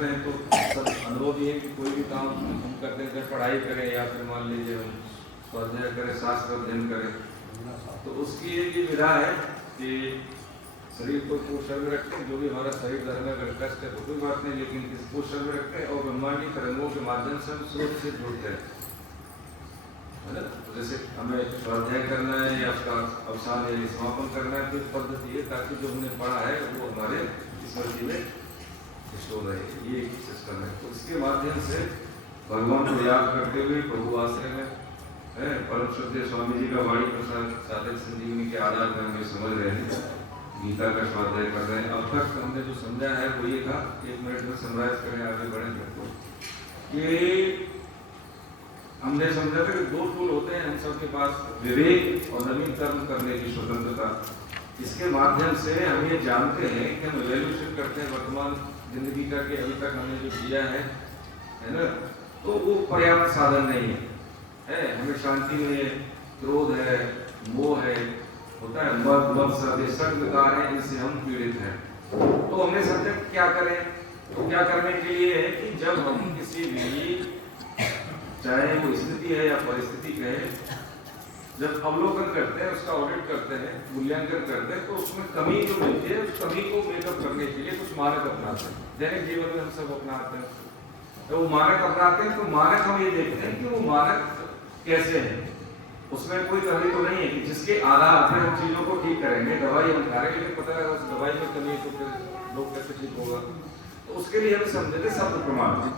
करते हैं तो सब अनुभव ये है कि कोई भी काम हम करते हैं, जब पढ़ाई करें या फिर मान लीजिए हम स्वाध्याय करें, शास्त्र अध्ययन करें, तो उसकी ये विधा है कि शरीर को पोषण में रखते हैं। जो भी हमारा शरीर धर्म में अगर कष्ट है तो कोई बात नहीं, लेकिन इस पोषण में रखते हैं और ब्रह्मांडी तरंगों के माध्यम से हम स्रोत से जुड़ते हैं, है ना। तो जैसे हमें स्वाध्याय करना है या उसका अवसान या समापन करना है, तो इस पद्धति है ताकि जो हमने पढ़ा है वो हमारे स्मृति में स्टोर रहे, ये एक सिस्टम है। तो इसके माध्यम से भगवान को याद करते हुए प्रभु आश्रय में है परम श्रद्धेय स्वामी जी का वाणी प्रसाद साधक संजीवनी के आधार पर हमें समझ रहे हैं, गीता का स्वाध्याय कर रहे हैं। अब तक हमने जो समझा है वो ये था, 1 मिनट में समराइज करें, आगे बढ़ेंगे तो ये हमने समझा था कि 2 टूल होते हैं हम सबके पास, विवेक और नवीन कर्म करने की स्वतंत्रता। इसके माध्यम से हम ये जानते हैं कि हम इवैल्यूएशन करते हैं वर्तमान जिंदगी का कि अभी तक हमने जो किया है ना, तो वो पर्याप्त साधन नहीं है। हमें शांति में क्रोध है, मोह है, होता है मद मत्सर विकार है, इनसे हम पीड़ित हैं। तो हमने समझा क्या करें, तो क्या करने के लिए है कि जब हम किसी भी, चाहे वो स्थिति है या परिस्थिति है, जब अवलोकन करते हैं, उसका ऑडिट करते हैं, मूल्यांकन करते हैं, तो उसमें कमी जो मिलती है उस कमी को मेकअप करने के लिए कुछ मानक अपनाते हैं। दैनिक जीवन में हम सब अपनाते हैं, तो वो मानक अपनाते हैं। तो मानक हम ये देखते हैं कि वो मानक कैसे हैं, उसमें कोई कमी तो नहीं है कि जिसके आधार पर हम चीजों को ठीक करेंगे। दवाई हम खा रहे हैं, लेकिन पता लगा उस दवाई में कमी है तो फिर लोग कैसे ठीक होगा। तो उसके लिए हम समझते शब्द प्रमाण,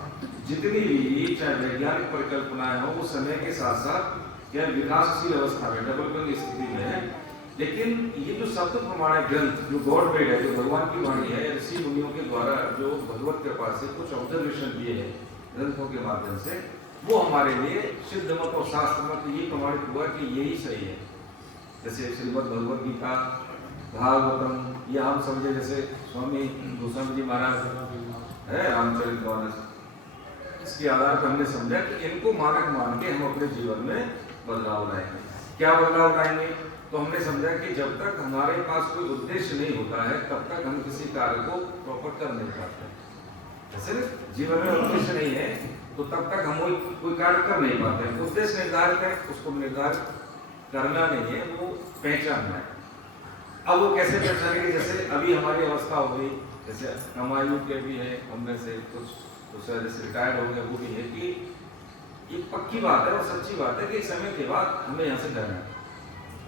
जितनी भी चाहे वैज्ञानिक परिकल्पनाएं हो, वो समय के साथ साथ या विकासशील अवस्था में, डेवलपिंग स्थिति में है। लेकिन ये जो शब्द प्रमाण है, ग्रंथ जो गॉड मेड है, जो भगवान की वाणी है, ऋषि मुनियों के द्वारा जो भगवत कृपा से कुछ ऑब्जर्वेशन दिए हैं ग्रंथों के माध्यम से, वो हमारे लिए सिद्ध मत और शास्त्र मत ये प्रमाणित हुआ कि यही सही है। जैसे श्रीमद् भगवद गीता, भागवतम, या हम समझे जैसे स्वामी गोस्वामी जी महाराज है रामचरितमानस, इसके आधार पर हमने समझा कि इनको मानक मान के हम अपने जीवन में बदलाव लाएंगे। क्या बदलाव लाएंगे? तो हमने समझा कि जब तक हमारे पास कोई उद्देश्य नहीं होता है, तब तक हम किसी कार्य को प्रॉपर कर नहीं पाते। जैसे जीवन में उद्देश्य नहीं है तो तब तक हम कोई कार्य कर नहीं पाते हैं। उद्देश्य निर्धारित है, उसको निर्धारित करना नहीं है, वो पहचानना है। अब वो कैसे पहचानेंगे? जैसे अभी हमारी अवस्था हो गई, जैसे हमारे के भी है, उनमें से कुछ दूसरा जैसे रिटायर्ड हो गया, वो भी है कि ये पक्की बात है और सच्ची बात है कि समय के बाद हमें यहाँ से जाना है।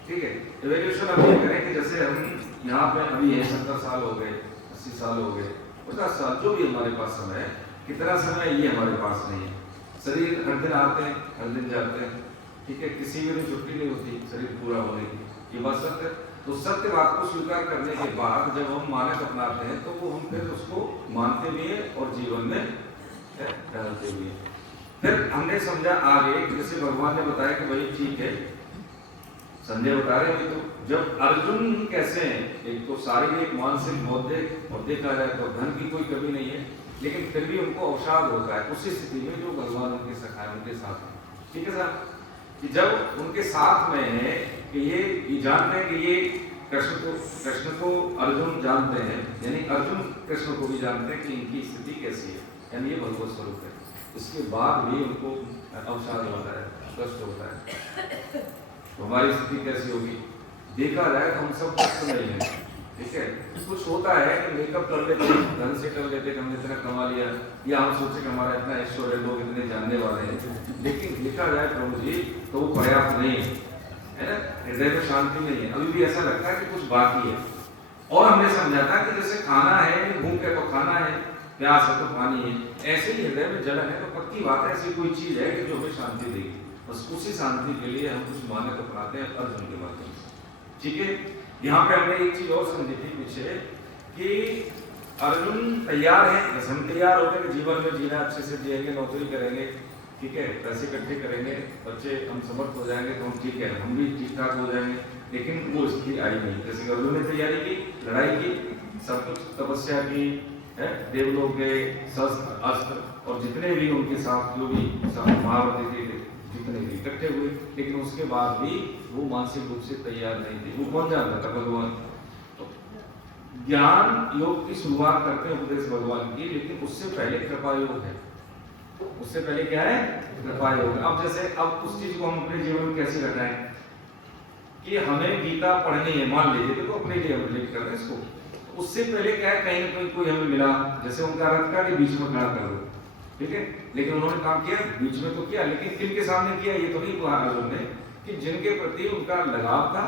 ठीक है, इवैल्यूएशन अब ये करें कि जैसे हम यहाँ पे अभी है 70 साल हो गए, 80 साल हो गए, 50 साल, जो भी हमारे पास समय है, कितना समय ये हमारे पास नहीं है। शरीर हर दिन आते हैं, हर दिन जाते हैं, ठीक है, किसी भी दिन छुट्टी नहीं होती शरीर पूरा होने की, ये बात सत्य है। तो सत्य बात को स्वीकार करने के बाद जब हम मानक अपनाते हैं तो वो हम फिर उसको मानते भी हैं और जीवन में डालते भी हैं। फिर हमने समझा आगे, जैसे भगवान ने बताया कि भाई ठीक है, संजय बता रहे हैं, तो जब अर्जुन कैसे हैं, एक तो शारीरिक, मानसिक, बौद्धिक, और देखा जाए तो धन की कोई कमी नहीं है, लेकिन फिर भी उनको अवसाद होता है उसी स्थिति में जो भगवान उनके सखा है, उनके साथ है। ठीक है साहब, कि जब उनके साथ में है कि ये जानते हैं कि ये कृष्ण को अर्जुन जानते हैं, यानी अर्जुन कृष्ण को भी जानते हैं कि इनकी स्थिति कैसी है, यानी ये भगवत स्वरूप है। इसके बाद भी उनको अवसाद होता है, कष्ट होता है, तो हमारी स्थिति कैसी होगी? देखा जाए तो हम सब कष्ट नहीं है, ठीक है। कुछ होता है कि मेकअप कर लेते हैं, धन से कर लेते हैं, हमने इतना कमा लिया, या हम सोचे कि हमारा इतना ऐश्वर्य, लोग इतने जानने वाले हैं, लेकिन देखा जाए प्रभु जी तो वो पर्याप्त नहीं है ना, हृदय में शांति नहीं है, अभी भी ऐसा लगता है कि कुछ बाकी है। और हमने समझा था कि जैसे खाना है, भूख है तो खाना है, प्यास है तो पानी है, ऐसे ही हृदय में जलन है तो पक्की बात है ऐसी कोई चीज है कि जो हमें शांति देगी। बस उसी शांति के लिए हम कुछ मानक अपनाते हैं अर्जुन के माध्यम से। ठीक है, यहाँ पे हमने एक चीज और समझी थी पीछे कि अर्जुन तैयार है, हम तैयार होते हैं कि जीवन में जीना अच्छे से जिएंगे, नौकरी करेंगे, ठीक है, पैसे इकट्ठे करेंगे, बच्चे हम समर्थ हो जाएंगे तो हम ठीक है, हम भी ठीक ठाक हो जाएंगे। लेकिन वो स्थिति आई नहीं। जैसे अर्जुन ने तैयारी की, लड़ाई की, सब कुछ तपस्या की है, देवलोक गए, शस्त्र अस्त्र और जितने भी उनके साथ जो भी महारथी थे जितने भी इकट्ठे हुए, लेकिन उसके बाद भी वो मानसिक रूप से तैयार नहीं थे। वो कौन जानता था? भगवान। तो ज्ञान योग की शुरुआत करते हैं उपदेश भगवान की, लेकिन उससे पहले कृपा योग है। उससे पहले क्या है? कृपा योग। अब जैसे अब उस चीज को हम अपने जीवन में कैसे करना है कि हमें गीता पढ़नी है, मान लीजिए, देखो अपने लिए हम रिलेट कर रहे हैं इसको। उससे पहले क्या है, कहीं ना कहीं कोई हमें मिला, जैसे उनका रथ का बीच में खड़ा कर दो, ठीक है, लेकिन उन्होंने काम किया बीच में तो किया, लेकिन किन के सामने किया ये तो नहीं कहा अर्जुन ने कि जिनके प्रति उनका लगाव था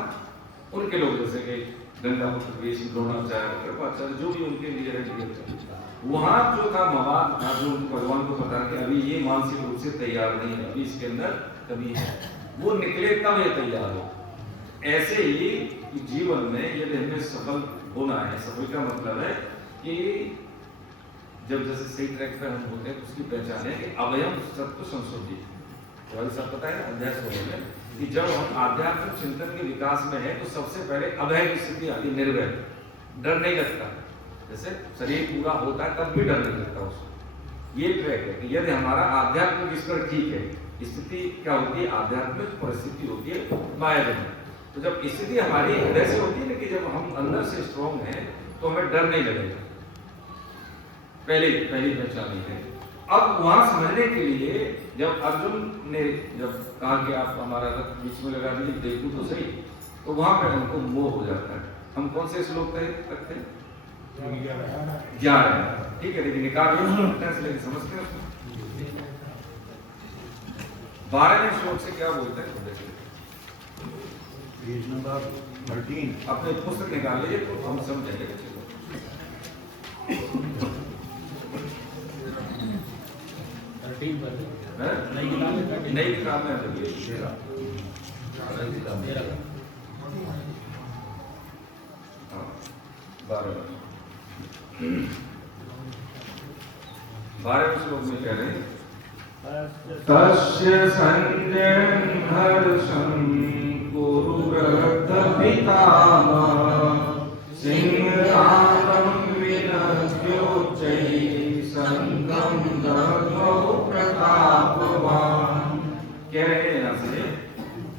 उनके लोग, जैसे कि गंगा पुत्र भीष्म, द्रोणाचार्य, कृपाचार्य, जो भी उनके लिए वहां जो था मवाद था, जो भगवान को पता कि अभी ये मानसिक रूप से तैयार नहीं है, अभी इसके अंदर कभी है, वो निकले तब ये तैयार हो। ऐसे ही जीवन में यदि हमें सफल होना है, सफल का मतलब है कि जब जैसे सही ट्रैक पर हम होते हैं उसकी पहचान है कि अवयम सत्व संशोधित, तो सब पता है अध्याय 16 में कि जब हम आध्यात्मिक चिंतन के विकास में है तो सबसे पहले अभय की स्थिति आती, निर्भय, डर नहीं लगता। जैसे शरीर पूरा होता है तब भी डर नहीं लगता उसको। ये ट्रैक है कि यदि हमारा आध्यात्मिक स्तर ठीक है, स्थिति क्या होती है, आध्यात्मिक परिस्थिति होती है मायाजन्य। तो जब स्थिति हमारी हृदय से होती है ना, कि जब हम अंदर से स्ट्रॉन्ग हैं तो हमें डर नहीं लगेगा, पहली पहचान है। अब वहां समझने के लिए जब अर्जुन ने जब कहा कि आप हमारा रथ बीच में लगा दीजिए, देखो तो सही, तो वहां पर हमको मोह हो जाता है। हम कौन से श्लोक रखते हैं? 11, ठीक है, लेकिन निकाल लेकिन समझते हैं उसको। 12वें श्लोक से क्या बोलते हैं? पेज नंबर 13 अपने पुस्तक निकाल लीजिए तो हम समझेंगे। नई किताब में बारहवें श्लोक में कह रहे हैं, तस्य संजयं हर्षं कुरुरथ पितामह सिंहासनं विनद्योच्चैः संगं दद्मौ प्रतापवान्। कह रहे हैं यहाँ से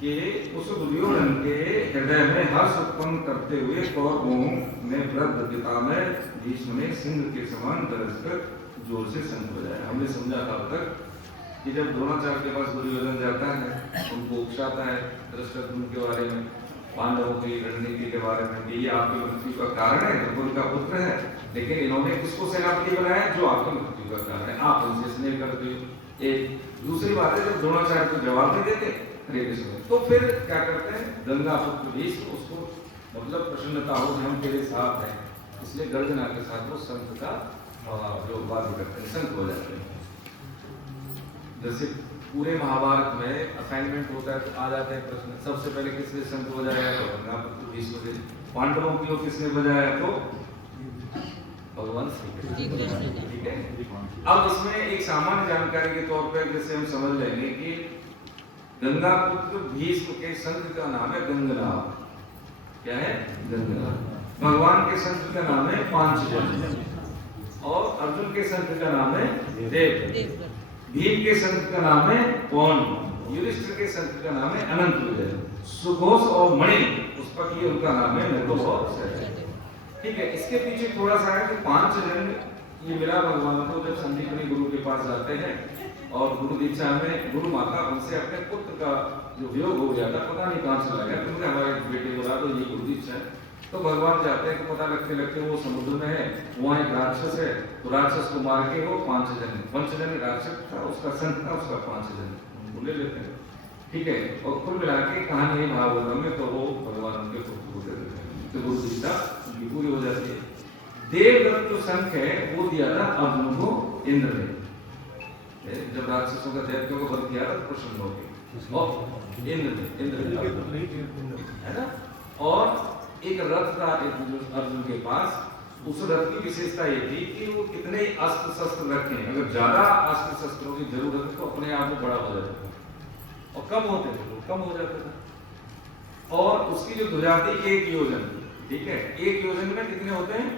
कि उस दुर्योधन के हृदय में हर्ष उत्पन्न करते हुए कौरवों में वृद्ध पितामह भीष्म ने सिंह के समान गरज कर जोर से शंख बजाया। हमने समझा था अब तक कि जब द्रोणाचार्य के पास दुर्योधन जाता है, उनको उकसाता है धृष्टद्युम्न के बारे में, पांडवों की रणनीति के बारे में, ये आपकी मृत्यु का कारण है, तो उनका पुत्र है, लेकिन इन्होंने किसको सेनापति बनाया? जो आपकी मृत्यु का कारण है, आप उनसे स्नेह करते हो। एक दूसरी बात है, जब द्रोणाचार्य को जवाब नहीं देते हरे कृष्ण, तो फिर क्या करते हैं, गंगा पुत्र भीष्म, उसको मतलब प्रसन्नता हो कि हम तेरे साथ हैं, इसलिए गर्जना के साथ वो शंख का जो वाद्य करते हैं, शंख हो जाते हैं। जैसे पूरे महाभारत में असाइनमेंट होता है तो आ जाते हैं प्रश्न, सबसे पहले किसने शंख बजाया? तो गंगा पुत्र भीष्म ने। पांडवों की ओर किसने बजाया? तो भगवान श्री कृष्ण, ठीक है। अब इसमें एक सामान्य जानकारी के तौर पर जैसे हम समझ लेंगे कि गंगा पुत्र भीष्म के शंख का नाम है गंगनाभ। क्या है? गंगनाभ। भगवान के शंख का नाम है पांचजन्य, और अर्जुन के शंख का नाम है देव, भीम के शंख का नाम है पौन, युधिष्ठिर के शंख का नाम है अनंत विजय, सुघोष और मणि पुष्पक ये उनका नाम है नकुल और सहदेव। ठीक है, इसके पीछे थोड़ा सा है कि पांचजन्य ये मिला भगवान को जब संदीपनी गुरु के पास जाते हैं और गुरु दीक्षा में गुरु माता उनसे अपने पुत्र का जो वियोग हो गया था, पता नहीं कहां चला गया, तो मुझे हमारे बेटे को तो ये गुरु दीक्षा है। तो भगवान चाहते हैं कि पता लगते वो समुद्र में है, वहाँ एक राक्षस है, तो राक्षस को मार के वो पंचजन्य राक्षस था, उसका शंख था, उसका पांचजन्य ले लेते हैं। ठीक है, और कुल मिला के कहानी भागवत में तो वो भगवान उनके पुत्र को दे देते हैं, तो गुरु दीक्षा उनकी पूरी हो जाती है। देवदत्त जो शंख है वो दिया था अर्जुन को इंद्र ने, जब राक्षसों का दैत्यों को वध किया था प्रसन्न हो गए, इंद्र है ना। और एक रथ था अर्जुन के पास, उस रथ की विशेषता ये थी कि वो कितने अस्त्र शस्त्र रखे, अगर ज्यादा अस्त्र शस्त्रों की जरूरत है तो अपने आप में बड़ा हो जाता था, और कम होते थे तो कम हो जाता था। और उसकी जो ध्वजा थी 1 योजन, ठीक है, 1 योजन में कितने होते हैं?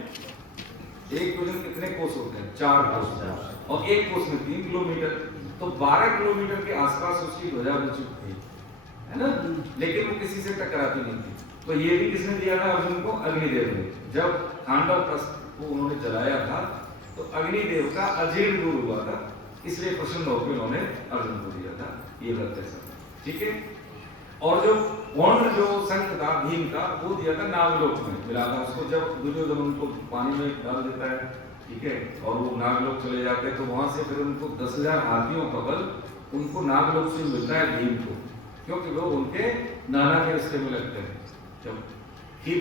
1 योजन कितने कोस होते हैं? 4 कोस, और 1 कोस में 3 किलोमीटर, तो 12 किलोमीटर के आसपास उसकी ध्वजा बची थी, है ना, लेकिन वो किसी से टकराती नहीं थी। तो ये भी किसने दिया था अर्जुन को? अग्निदेव ने। जब खांडव प्रस्थ को उन्होंने जलाया था तो अग्निदेव का अजीर्ण दूर हुआ था, इसलिए प्रसन्न होकर उन्होंने अर्जुन को दिया था ये व्रत है सब, ठीक है। और जो पौंड जो शंख था भीम का वो दिया था नागलोक में मिला था उसको, जब दुर्योधन उनको पानी में डाल देता है, ठीक है, और वो नागलोक चले जाते हैं तो वहां से फिर उनको 10,000 हाथियों का बल उनको नागलोक से मिलता है भीम को, क्योंकि वो उनके नाना के रिश्ते में लगते हैं। जब खीर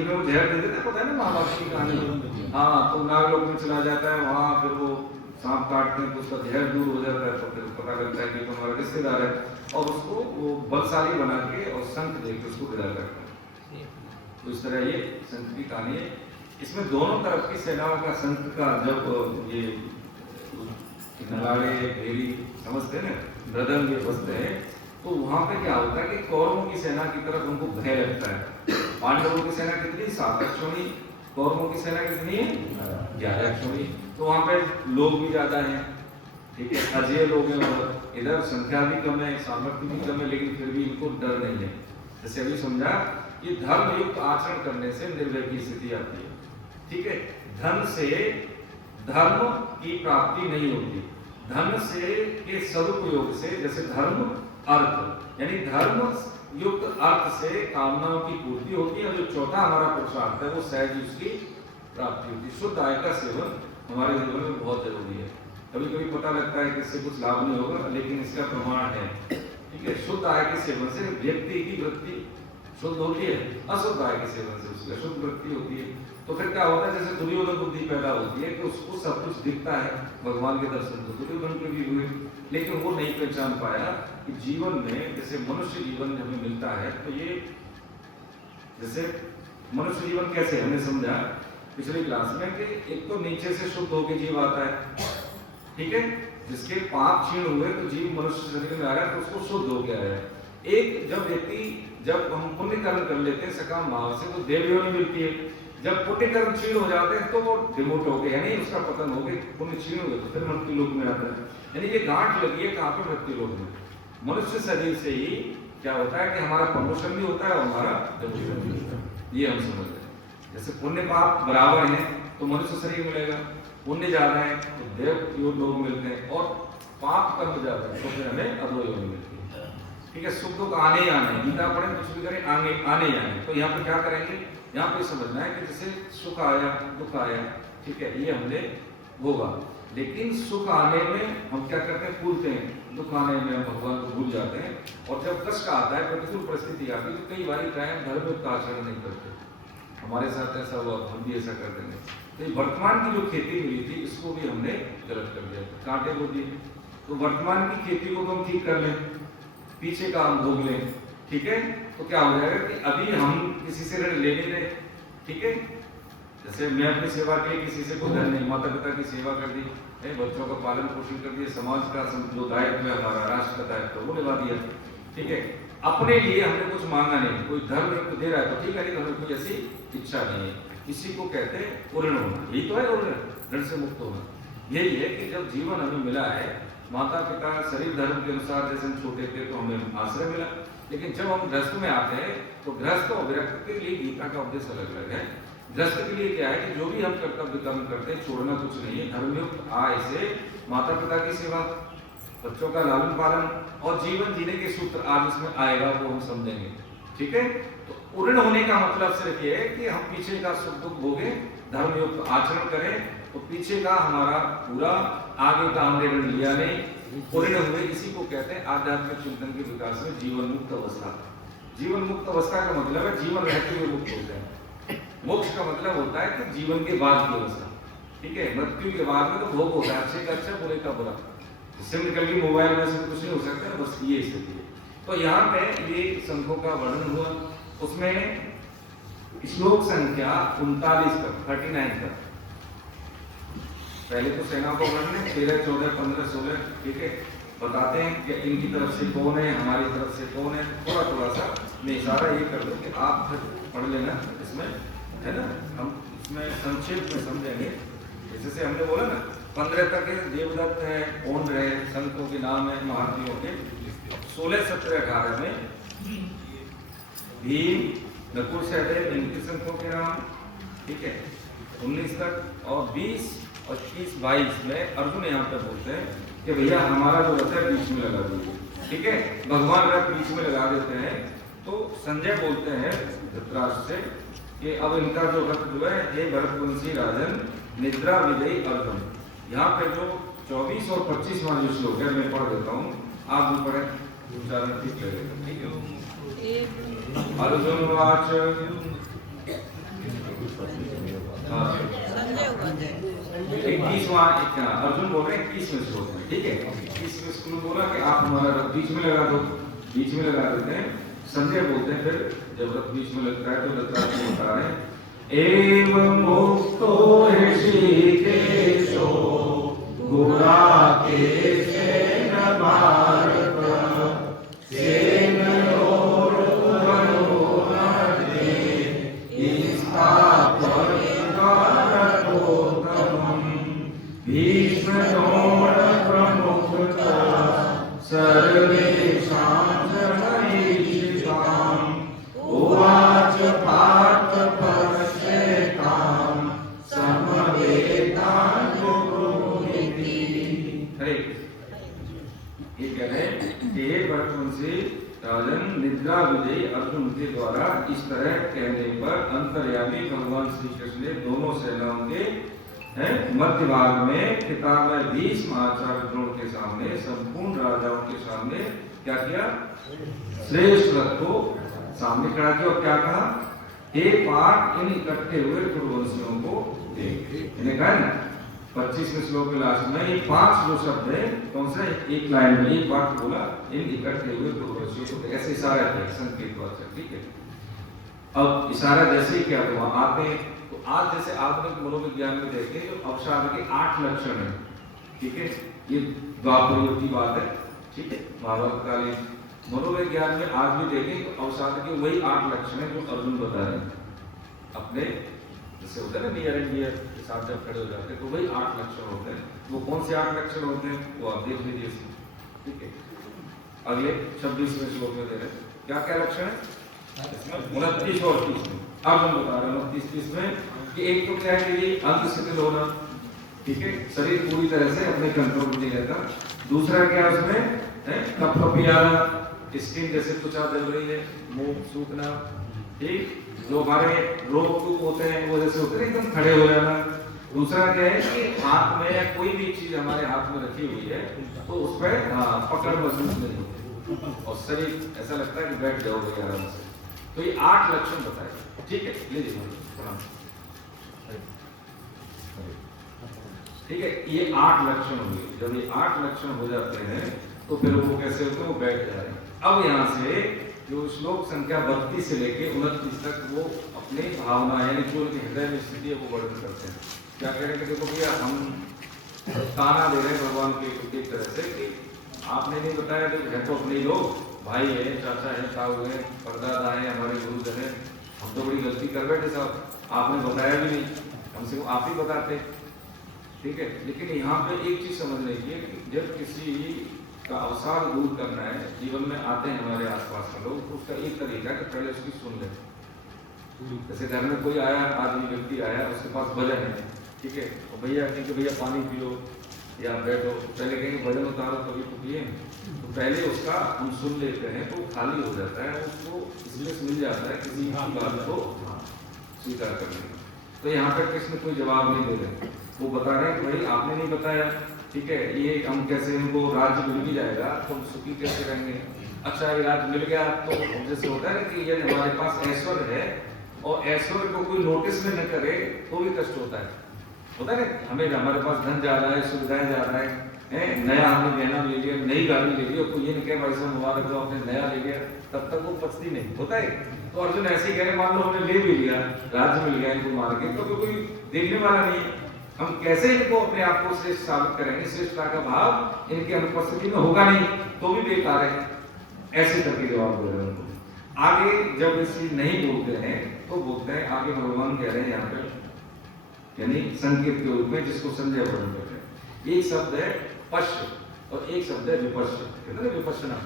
में वो जहर दे देते हैं, पता है ना महाभारत की कहानी, हाँ, तो नागलोक में चला जाता है, वहां फिर वो सांप काटते हैं तो उसका जहर दूर हो जाता है, तो फिर पता लगता है कि तो हमारा रिश्तेदार है, और उसको वो बलशाली बना के और शंख देकर उसको विदा करता है। तो इस तरह ये शंख की कहानी है। इसमें दोनों तरफ की सेनाओं का शंख का जब ये नगाड़े भेरी समझते हैं ना, मृदंग ये बजते हैं, तो वहां पे क्या होता है कि कौरवों की सेना की तरफ उनको भय लगता है। पांडवों की सेना कितनी 7 अक्षौणी, कौरवों की सेना कितनी है 11 अक्षौणी, तो वहां पे लोग भी ज्यादा हैं, ठीक है, अजय लोग हैं, और इधर संख्या भी कम है, सामर्थ्य भी कम है, लेकिन फिर भी इनको डर नहीं है। जैसे अभी समझा कि धर्म युक्त आचरण करने से निर्भय की स्थिति आती है, ठीक है। धन से धर्म की प्राप्ति नहीं होती, धन से के सदुपयोग से, जैसे धर्म अर्थ, यानी धर्म युक्त अर्थ से कामनाओं की पूर्ति होती है, और जो चौथा हमारा पुरुषार्थ है वो सहज उसकी प्राप्ति होती है। शुद्ध आय का सेवन हमारे जीवन में बहुत जरूरी है। कभी कभी पता लगता है कि इससे कुछ लाभ नहीं होगा, लेकिन इसका प्रमाण है, ठीक है। शुद्ध आय के सेवन से व्यक्ति की वृत्ति शुद्ध होती है, अशुद्ध आय के सेवन से उसकी अशुद्ध वृत्ति होती है। तो फिर क्या होता है, जैसे दुर्योधन बुद्धि पैदा होती है कि उसको सब कुछ दिखता है, भगवान के दर्शन तो दुर्योधन के भी हुए, लेकिन वो नहीं पहचान पाया कि जीवन में जैसे मनुष्य जीवन हमें मिलता है, तो ये जैसे मनुष्य जीवन कैसे हमने समझा पिछली क्लास में कि एक तो नीचे से शुद्ध होकर जीव आता है, ठीक है, जिसके पाप क्षीण हुए तो जीव मनुष्य शरीर में आया तो उसको शुद्ध हो गया है। एक जब व्यक्ति जब हम पुण्य कर्म कर लेते हैं सकाम भाव से तो देव योनि मिलती है, जब पुण्य कर्म क्षीण हो जाते हैं तो वो डिमोट हो गए, यानी उसका पतन हो गया, पुण्य क्षीण हो गए तो फिर मृत्यु लोक में आता है। यानी ये गांठ लगी है कहाँ पर, मृत्यु लोक में। मनुष्य शरीर से ही क्या होता है कि हमारा प्रमोशन भी होता है और हमारा डिमोशन भी होता है, ये हम समझ रहे हैं। जैसे पुण्य पाप बराबर हैं तो मनुष्य शरीर मिलेगा, पुण्य ज्यादा है तो देव लोग मिलते हैं, और पाप कर्म ज्यादा है तो फिर हमें अधो योग मिलती है, ठीक है। सुख दुख आने ही आने, गीता पढ़े कुछ भी करें आने ही आने। तो यहाँ पे क्या करेंगे, यहाँ पे समझना है कि जैसे सुख आया दुख आया, ठीक है, ये हमने होगा, लेकिन सुख आने में हम क्या करते हैं, भूलते हैं, दुख आने में हम भगवान को भूल जाते हैं, और जब कष्ट आता है, प्रतिकूल परिस्थिति आती है तो कई बार धर्म युक्त आचरण नहीं करते। हमारे साथ ऐसा हुआ, हम भी ऐसा कर देंगे। तो वर्तमान की जो खेती मिली थी इसको भी हमने गलत कर दिया, कांटे को दिए। तो वर्तमान की खेती को तो हम ठीक कर लें, पीछे का हम भोग लें, ठीक है, तो क्या हो जाएगा कि अभी हम किसी से ऋण ले नहीं रहे, ठीक है। जैसे मैं अपनी सेवा के लिए किसी से कोई धन नहीं, माता पिता की सेवा कर दी, बच्चों का पालन पोषण कर दिया, समाज का जो दायित्व है हमारा, राष्ट्र का दायित्व वो निभा दिया, ठीक है। अपने लिए हमने कुछ मांगा नहीं, कोई धर्म दे रहा है तो ठीक है, लेकिन हमें कोई ऐसी इच्छा नहीं है। इसी को कहते हैं उऋण होना, यही तो है उऋण, ऋण से मुक्त होना। यही है कि जब जीवन हमें मिला है, माता पिता शरीर धर्म के अनुसार, जैसे हम छोटे थे तो हमें आश्रय मिला, लेकिन जब हम गृहस्थ में आते हैं तो गृहस्थ और विरक्त के लिए गीता का उपदेश अलग अलग है। गृहस्थ के लिए क्या है कि जो भी हम कर्तव्य कर्म करते हैं छोड़ना कुछ नहीं है, धर्मयुक्त आय से माता पिता की सेवा, बच्चों का लालन पालन और जीवन जीने के सूत्र आज इसमें आएगा, वो हम समझेंगे, ठीक है। तो उऋण होने का मतलब सिर्फ ये है कि हम पीछे का सुख दुख भोगे, धर्मयुक्त आचरण करें, तो पीछे का हमारा पूरा आगे का हमने ऋण लिया नहीं, उऋण हुए। इसी को कहते हैं आध्यात्मिक चिंतन के विकास में जीवन मुक्त अवस्था। जीवन मुक्त अवस्था का मतलब है जीवन रहते हुए मुक्त होते हैं। मोक्ष का मतलब होता है कि जीवन के बाद की अवस्था, ठीक है। मृत्यु के बाद में तो भोग होता है, अच्छे का अच्छा बुरे का बुरा, इससे निकल के मोबाइल में से कुछ नहीं हो सकता, बस ये स्थिति है। तो यहाँ पे ये संघों का वर्णन हुआ, उसमें श्लोक संख्या 39 तक 39 तक। पहले तो सेना को वर्णन 13, 14, 15, 16, ठीक है, बताते हैं कि इनकी तरफ से कौन है, हमारी तरफ से कौन है। थोड़ा थोड़ा सा मैं इशारा ये कर दूं कि आप पढ़ लेना, इसमें है ना, हम इसमें संक्षेप में समझेंगे। जैसे हमने बोला ना 15 तक देवदत्त है, पौंड है, संतों के नाम है, महारथियों के। 16, 17, 18 में भीम, नकुल, सहदेव, इनके संतों के नाम, ठीक है। 19 तक, और 20 और 21, 22 में अर्जुन यहाँ पे बोलते हैं कि भैया हमारा जो रथ है बीच में लगा दीजिए। ठीक है, भगवान रथ बीच में लगा देते हैं। तो संजय बोलते हैं धृतराष्ट्र से कि अब इनका जो रथ जो है, हे भरतवंशी राजन निद्रा विजयी अर्जुन। यहाँ पे जो 24 और 25 वाला जो श्लोक है मैं पढ़ देता हूँ, आप भी पढ़े, उच्चारण ठीक लगेगा। ठीक है, अर्जुन वाच, हाँ 21वां अर्जुन बोल रहे हैं 21वें श्लोक में। ठीक है, 21वें श्लोक बोला कि आप हमारा रथ बीच में लगा दो, बीच में लगा देते हैं। संजय बोलते हैं फिर जब रथ बीच में लगता है तो धृतराष्ट्र बता रहे हैं, एवं मुक्तो ऋषिकेशो गुणाकेशेन भारत राजन निद्रा विजयी अर्जुन के द्वारा इस तरह कहने पर अंतर्यामी भगवान श्री कृष्ण ने दोनों सेनाओं के मध्य भाग में किताब में 20 महाचार्य द्रोण के सामने, संपूर्ण राजाओं के सामने क्या किया, श्रेष्ठ रथ को सामने खड़ा किया और क्या कहा, एक पाठ इन इकट्ठे हुए कुरुवंशियों को दे। इन्हें कहा ना 25वें श्लोक के लास्ट में ये 5 जो शब्द है, कौन से, एक लाइन में एक बात बोला, इन इकट्ठे हुए कुरुवंशियों को, ऐसे इशारा है, संकेत वाचक। ठीक है, अब इशारा जैसे ही क्या हुआ आते हैं, तो आज जैसे आधुनिक मनोविज्ञान में देखें जो अवसाद के 8 लक्षण है। ठीक है, ये द्वापर युग की बात है। ठीक है, महाभारत कालीन मनोविज्ञान में आज भी देखें तो अवसाद के वही 8 लक्षण है जो अर्जुन बता रहे हैं अपने, जैसे होता है ना नियर एंड डियर के साथ जब खड़े हो जाते हैं तो वही 8 लक्षण होते हैं। वो कौन से 8 लक्षण होते हैं वो आप देख लीजिए इसमें। ठीक है, अगले 26वें श्लोक में दे रहे हैं क्या क्या लक्षण है, 29 और 30 में अर्जुन बता रहे हैं 29-30 में कि एक तो क्या है कि अंग शिथिल होना। ठीक है, शरीर पूरी तरह से अपने कंट्रोल में नहीं रहता। दूसरा क्या है उसमें, कपकपियाना, स्किन जैसे त्वचा जल रही है, मुंह सूखना। ठीक, जो हमारे रोग होते हैं वो जैसे होते हैं एकदम खड़े हो जाना। दूसरा क्या है कि हाथ में कोई भी चीज हमारे हाथ में रखी हुई है तो उस पर पकड़ महसूस नहीं होती और शरीर ऐसा लगता है कि बैठ जाओगे आराम से। तो ये 8 लक्षण बताए। ठीक है, लीजिए ठीक है, ये 8 लक्षण हुए। जब ये 8 लक्षण हो जाते हैं तो फिर वो कैसे होते हैं, वो बैठ जा रहे हैं। अब यहाँ से जो श्लोक संख्या 32 से लेके 29 तक वो अपने भावना यानी जो उनके हृदय में स्थिति है वो वर्णन करते हैं। क्या कह रहे हैं कि देखो भैया हम ताना दे रहे हैं भगवान के एक तरह से कि आपने नहीं बताया, है तो अपने लोग भाई है, चाचा है, ताऊ है, परदादा है, हमारे गुरुजन है, हम तो बड़ी गलती कर बैठे साहब, आपने बताया भी नहीं, हमसे आप ही बताते। ठीक है, लेकिन यहाँ पे एक चीज समझने की है कि जब किसी का अवसाद दूर करना है, जीवन में आते हैं हमारे आसपास के लोग, तो उसका एक तरीका कि पहले उसकी सुन ले। जैसे घर में कोई आया, आदमी व्यक्ति आया, उसके पास भजन है, ठीक है, तो भैया कहेंगे भैया पानी पियो या बैठो, पहले कहेंगे भजन उतारो कभी तो पिए, तो पहले उसका हम सुन लेते हैं तो खाली हो जाता है, उसको इसलिए मिल जाता है किसी की बात को स्वीकार करने का। तो यहाँ पर कृष्ण कोई जवाब नहीं दे रहे, वो बता रहे हैं कि भाई आपने नहीं बताया, ठीक है, ये हम कैसे, इनको राज्य मिल भी जाएगा तो हम सुखी कैसे रहेंगे। अच्छा ये राज्य मिल गया तो जैसे होता है ना कि यदि हमारे पास ऐश्वर्य है और ऐश्वर्य को कोई नोटिस में न करे तो भी कष्ट होता है ना, हमें हमारे पास धन जा रहा है, सुविधाएं जा रहा है, नया हमने गहना ले लिया, नई गाड़ी ले ली, और कोई ये नहीं कहे भाई साहब मुबारक हो आपने नया ले लिया, तब तक वो पचती नहीं होता है। तो अर्जुन ऐसे ही कह रहे, मान लो हमने ले भी लिया, राज्य मिल गया इनको मार के, तो कोई देखने वाला नहीं है, हम कैसे इनको अपने आप को श्रेष्ठ साबित करेंगे, श्रेष्ठता का भाव इनकी अनुपस्थिति में होगा नहीं तो भी बेकार है। ऐसे करके जवाब दे रहे हैं उनको। आगे जब इसी नहीं बोलते हैं तो बोलते हैं, आगे भगवान कह रहे हैं यहाँ पे यानी संकेत के रूप में, जिसको संजय वर्णन कर रहे हैं। एक शब्द है पश्य और एक शब्द है विपश्य। कहते हैं विपश्यना,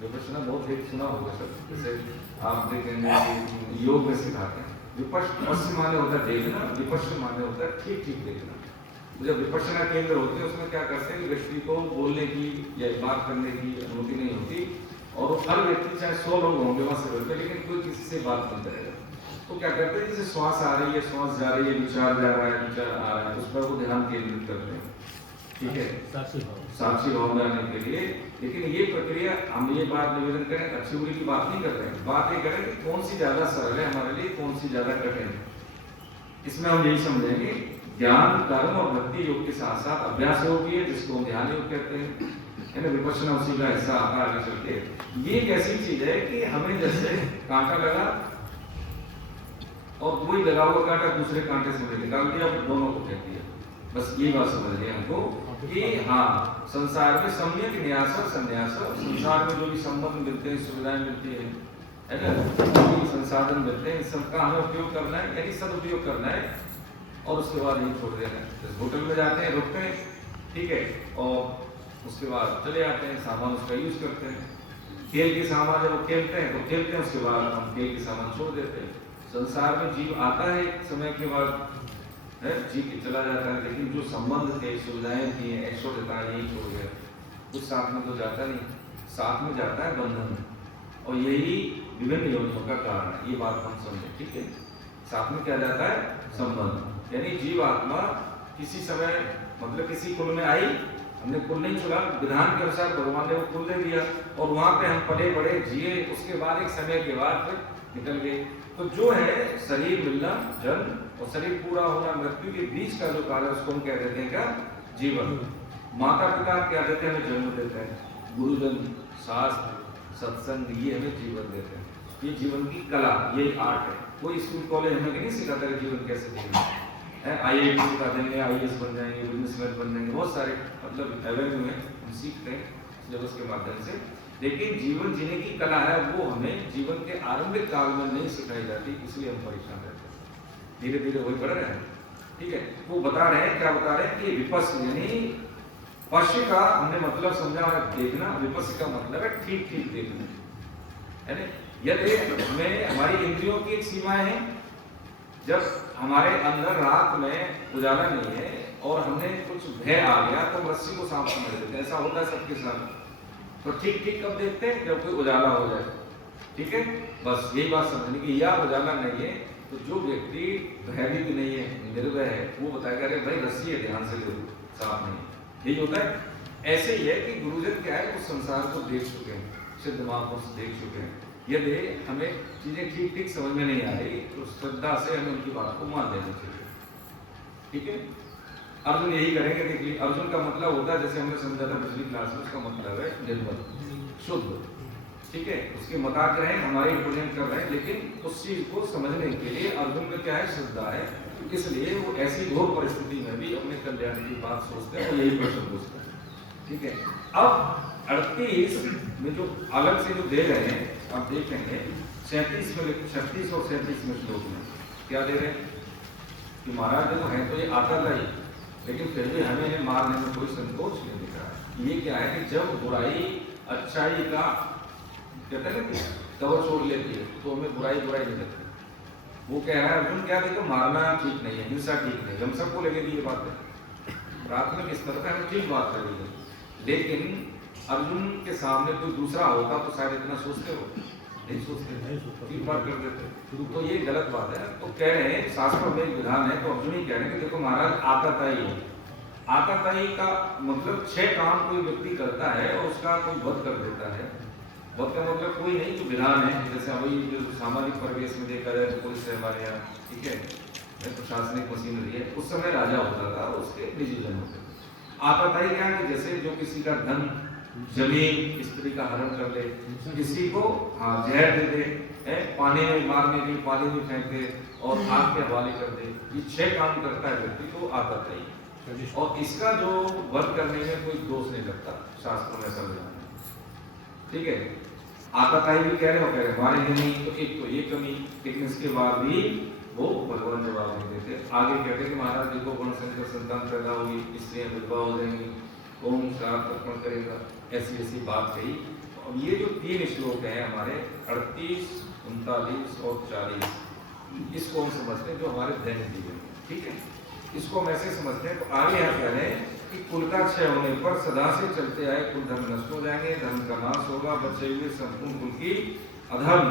विपश्यना बहुत एक सुना होगा शब्द, जैसे आप देखेंगे योग में सिखाते हैं विपश्य माने होता है देखना, विपश्य माने होता है ठीक ठीक देखना। तो जब विपश्यना केंद्र होते हैं उसमें क्या करते हैं कि व्यक्ति को बोलने की या बात करने की अनुमति नहीं होती, और हर व्यक्ति चाहे 100 लोग होंगे वहां से बैठे, लेकिन कोई किसी से बात नहीं करेगा। तो क्या करते हैं, जैसे श्वास आ रही है, श्वास जा रही है, विचार जा रहा है, विचार आ रहा है, उस पर वो ध्यान केंद्रित करते हैं। ठीक है, साक्षी भाव में आने के लिए। लेकिन ये प्रक्रिया, हम ये बात निवेदन करें, अच्छी बुरी की बात नहीं कर रहे हैं, बात ये करें कि कौन सी ज्यादा सरल है हमारे लिए, कौन सी ज्यादा कठिन है। इसमें हम यही समझेंगे, ज्ञान, कर्म और भक्ति योग के साथ साथ अभ्यास योग भी है, जिसको हम ध्यान योग कहते हैं, है ना। विपश्यना उसी का हिस्सा आता है आगे चल के। ये एक ऐसी चीज है कि हमें जैसे कांटा लगा और कोई लगा हुआ कांटा दूसरे कांटे से निकाल दिया, दोनों को फेंक दिया, बस ये बात समझ लिया हमको कि हाँ, संसार में सम्यक न्यास और संन्यास, संसार में जो भी संबंध मिलते हैं, सुविधाएं मिलती है ना, जो भी संसाधन मिलते हैं, सबका हमें उपयोग करना है, यानी सदुपयोग करना है, और उसके बाद यही छोड़ देना है। होटल में जाते हैं, रुकते हैं, ठीक है, और उसके बाद चले आते हैं, सामान उसका यूज करते हैं। खेल के सामान जब वो खेलते हैं तो खेलते हैं, उसके बाद हम खेल के सामान छोड़ देते हैं। संसार में जीव आता है एक समय के बाद, है, जी के चला जाता है, लेकिन जो संबंध थे, सुविधाएं थी, ऐश्वर्य देता है, यही छोड़ गया। कुछ साथ में तो जाता नहीं, साथ में जाता है बंधन, और यही विभिन्न योनियों का कारण है। ये बात हम समझे, ठीक है। साथ में क्या जाता है, संबंध, यानी जीव आत्मा किसी समय, मतलब किसी कुल में आई, हमने कुल नहीं चुना, विधान के अनुसार भगवान ने वो कुल दे दिया, और वहां पे हम पले बड़े जिए, उसके बाद एक समय के बाद फिर निकल गए। तो जो है शरीर मिलना, जन्म और शरीर पूरा होना, मृत्यु के बीच का जो काल है, उसको हम कह देते हैं क्या, जीवन। माता पिता क्या देते हैं, हमें जन्म देते हैं, गुरुजन, शास्त्र, सत्संग, ये हमें जीवन देते हैं। ये जीवन की कला, ये आर्ट है। कोई स्कूल कॉलेज हमें नहीं सिखाता है जीवन कैसे जीना है। IIT सिखा देंगे, IAS बन जाएंगे, बिजनेसमैन बन जाएंगे, बहुत सारे मतलब एवेन्यू में हम सीखते हैं सिलेबस के माध्यम से। लेकिन जीवन जीने की कला है, वो हमें जीवन के आरंभिक काल में नहीं सिखाई जाती, इसलिए हम परेशान रहते हैं। धीरे धीरे वही बढ़ रहे हैं, ठीक है। वो बता रहे हैं, क्या बता रहे हैं कि विपश्य, यानी पश्य का हमने मतलब समझा है देखना, विपश्य का मतलब है ठीक ठीक देखना, है ना। यदि हमें हमारी इंद्रियों की एक सीमाएं हैं, जब हमारे अंदर रात में उजाला नहीं है और हमने कुछ भय आ गया तो हम रस्सी को सांप समझ लेते हैं, ऐसा होता है सबके साथ। तो ठीक ठीक कब देखते हैं, जब कोई उजाला हो जाए, ठीक है। बस यही बात समझने की, या उजाला नहीं है तो जो व्यक्ति भयभीत नहीं है, निर्भय है, वो बताएगा अरे भाई रस्सी है, ध्यान से ले लो, सांप नहीं। यही होता है। ऐसे ही है कि गुरुजन क्या है, उस संसार को देख चुके हैं, सिद्ध महापुरुष देख चुके हैं। यदि हमें चीजें ठीक ठीक समझ में नहीं आ रही तो श्रद्धा से हमें उनकी बात को मान देना चाहिए, ठीक है। अर्जुन यही करेंगे। देखिए, अर्जुन का मतलब होता है, जैसे हमने समझा था पिछली क्लास में, उसका मतलब है निर्मल, शुद्ध, ठीक है। उसके मताक रहे, हमारे रिप्रेजेंट कर रहे हैं, लेकिन उस चीज को समझने के लिए अर्जुन में क्या है, श्रद्धा है, इसलिए वो ऐसी घोर परिस्थिति में भी अपने कल्याण की बात सोचते हैं और यही प्रश्न पूछते हैं, ठीक है। अब 38 में जो अलग से जो दे रहे हैं, आप देखेंगे 37 में, 36 और 37 में श्लोक में क्या दे रहे हैं कि महाराज देखो है तो ये आता था ही, लेकिन फिर भी हमें मारने में कोई संकोच नहीं दिख रहा। ये क्या है कि जब बुराई अच्छाई का कहते हैं कि कवच ओढ़ लेती है तो हमें बुराई बुराई नहीं लगती। वो कह रहा है अर्जुन, क्या देखो मारना ठीक नहीं है, हिंसा ठीक नहीं, हम सबको लगेगी ये बात है, प्राथमिक स्तर पर हमें ठीक बात करेगी, लेकिन अर्जुन के सामने कोई दूसरा होता तो शायद इतना सोचते हो, नहीं सोचते, ठीक बात कर देते। तो ये गलत बात है। तो कह रहे हैं शास्त्र में एक विधान है, तो अर्जुन ही कह रहे हैं कि देखो महाराज आताताई है। आताताई का मतलब 6 काम कोई व्यक्ति करता है और उसका कोई वध कर देता है। वध का मतलब कोई नहीं, जो विधान है, जैसे अभी जो सामाजिक परिवेश में देखा जाए तो पुलिस है हमारे यहाँ, ठीक है, प्रशासनिक मशीनरी है, उस समय राजा होता था, उसके निजी जन होते थे। आताताई क्या है, जैसे जो किसी का धन, जमीन, स्त्री का हरण कर ले, किसी को जहर दे दे, पानी में मारने के पानी में फेंक दे और आग के हवाले कर दे, ये 6 काम करता है व्यक्ति को आताताई। और इसका जो वध करने में कोई दोष नहीं लगता, शास्त्रों में समझा, ठीक है। आताताई भी कह रहे हो, कह रहे मारेंगे नहीं, तो एक तो ये कमी, लेकिन इसके बाद भी वो भगवान जवाब नहीं देते। आगे कहते हैं कि महाराज देखो गुणशंकर संतान पैदा होगी, स्त्रियां विधवा हो जाएंगी, कौन श्राप अर्पण करेगा, ऐसी ऐसी बात कही। अब ये जो 3 श्लोक हैं हमारे 38, 39 और 40, इसको हम समझते हैं जो हमारे दैनिक जीवन में, ठीक है, इसको हम ऐसे समझते हैं। तो आगे यहाँ कह रहे हैं कि कुल का क्षय होने पर सदा से चलते आए कुल धर्म नष्ट हो जाएंगे, धर्म का नाश होगा, बचे हुए संपूर्ण कुल की अधर्म,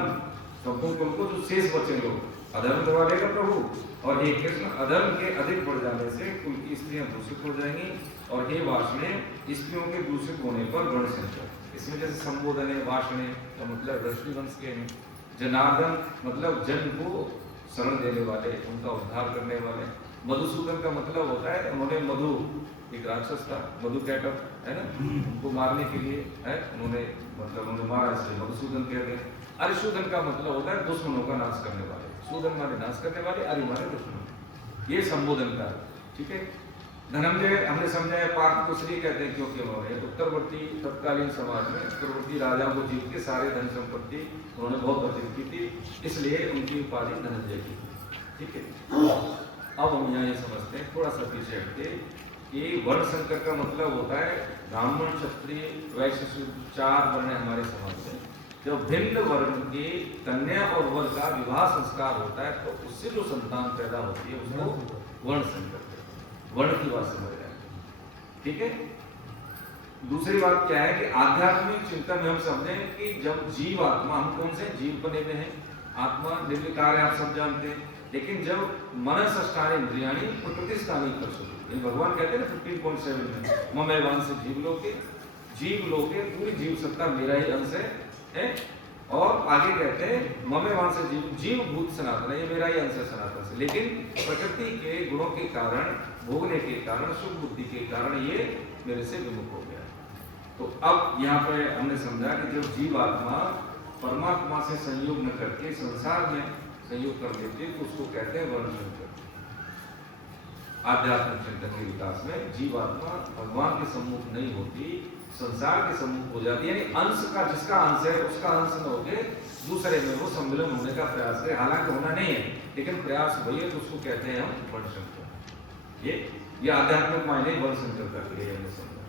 संपूर्ण कुल को जो शेष बचे लोग अधर्म दबा देगा प्रभु, और हे कृष्ण अधर्म के अधिक बढ़ जाने से कुल की स्त्रियां दूषित हो जाएंगी, और हे वासने स्त्रियों के दूषित होने पर वर्ण संकर, इसमें जैसे संबोधन है वासने का मतलब ऋषि वंश के हैं, जनार्दन मतलब जन को शरण देने वाले, उनका उद्धार करने वाले, मधुसूदन का मतलब होता है उन्होंने मधु, एक राक्षस था मधु कैटअप है ना, उनको मारने के लिए है उन्होंने मतलब उन्होंने मारा, इसलिए मधुसूदन कहते हैं। अरिशूदन का मतलब होता है दुश्मनों का नाश करने वाले, सूदन माने नाश करने वाले, अरि माने दुश्मन, ये संबोधन का, ठीक है। धनंजय हमने समझा है पार्थ को इसलिए कहते हैं क्योंकि उन्होंने उत्तरवर्ती तत्कालीन समाज में उत्तरवर्ती राजाओं को जीत के सारे धन संपत्ति उन्होंने बहुत अर्जित की थी, इसलिए उनकी उपाधि धनंजय की, ठीक है। अब हम यहाँ ये समझते हैं थोड़ा सा पीछे हटके कि वर्ण संकर का मतलब होता है ब्राह्मण क्षत्रिय वैश्य शूद्र चार वर्ण हमारे समाज में, जब भिन्न वर्ण के कन्या और वर का विवाह संस्कार होता है तो उससे जो संतान पैदा होती है उसको वर्ण संकर, वर्ण की बात समझ रहे हैं, ठीक है। दूसरी बात क्या है कि आध्यात्मिक चिंतन में हम समझें कि जब जीव आत्मा, हम कौन से जीव बने हुए हैं, आत्मा निर्विकार है आप सब जानते हैं, लेकिन जब मनसष्टानि इंद्रियाणि प्रकृतिस्थानी कर सकते, भगवान कहते हैं ना 15.7 में ममेवान से जीव लोके पूरी जीव सत्ता मेरा ही अंश है, और आगे कहते हैं ममेवान से जीव भूत सनातन है, ये मेरा ही अंश है सनातन से, लेकिन प्रकृति के गुणों के कारण, भोगने के कारण, शुभ बुद्धि के कारण ये मेरे से विमुख हो गया। तो अब यहाँ पे हमने समझा कि जब जीव आत्मा परमात्मा से संयोग न करके संसार में संयोग कर देते तो उसको कहते हैं वर्ण संकर। आध्यात्मिक चिंतन के विकास में जीवात्मा भगवान के सम्मुख नहीं होती, संसार के सम्मुख हो जाती है, यानी अंश का, जिसका अंश है उसका अंश न होके दूसरे में वो सम्मिलन होने का प्रयास करे, हालांकि होना नहीं है लेकिन प्रयास वही है, तो उसको कहते हैं हम वर्ण संकर। ये आध्यात्मिक मायने वर्ण संकर करके हमने समझा।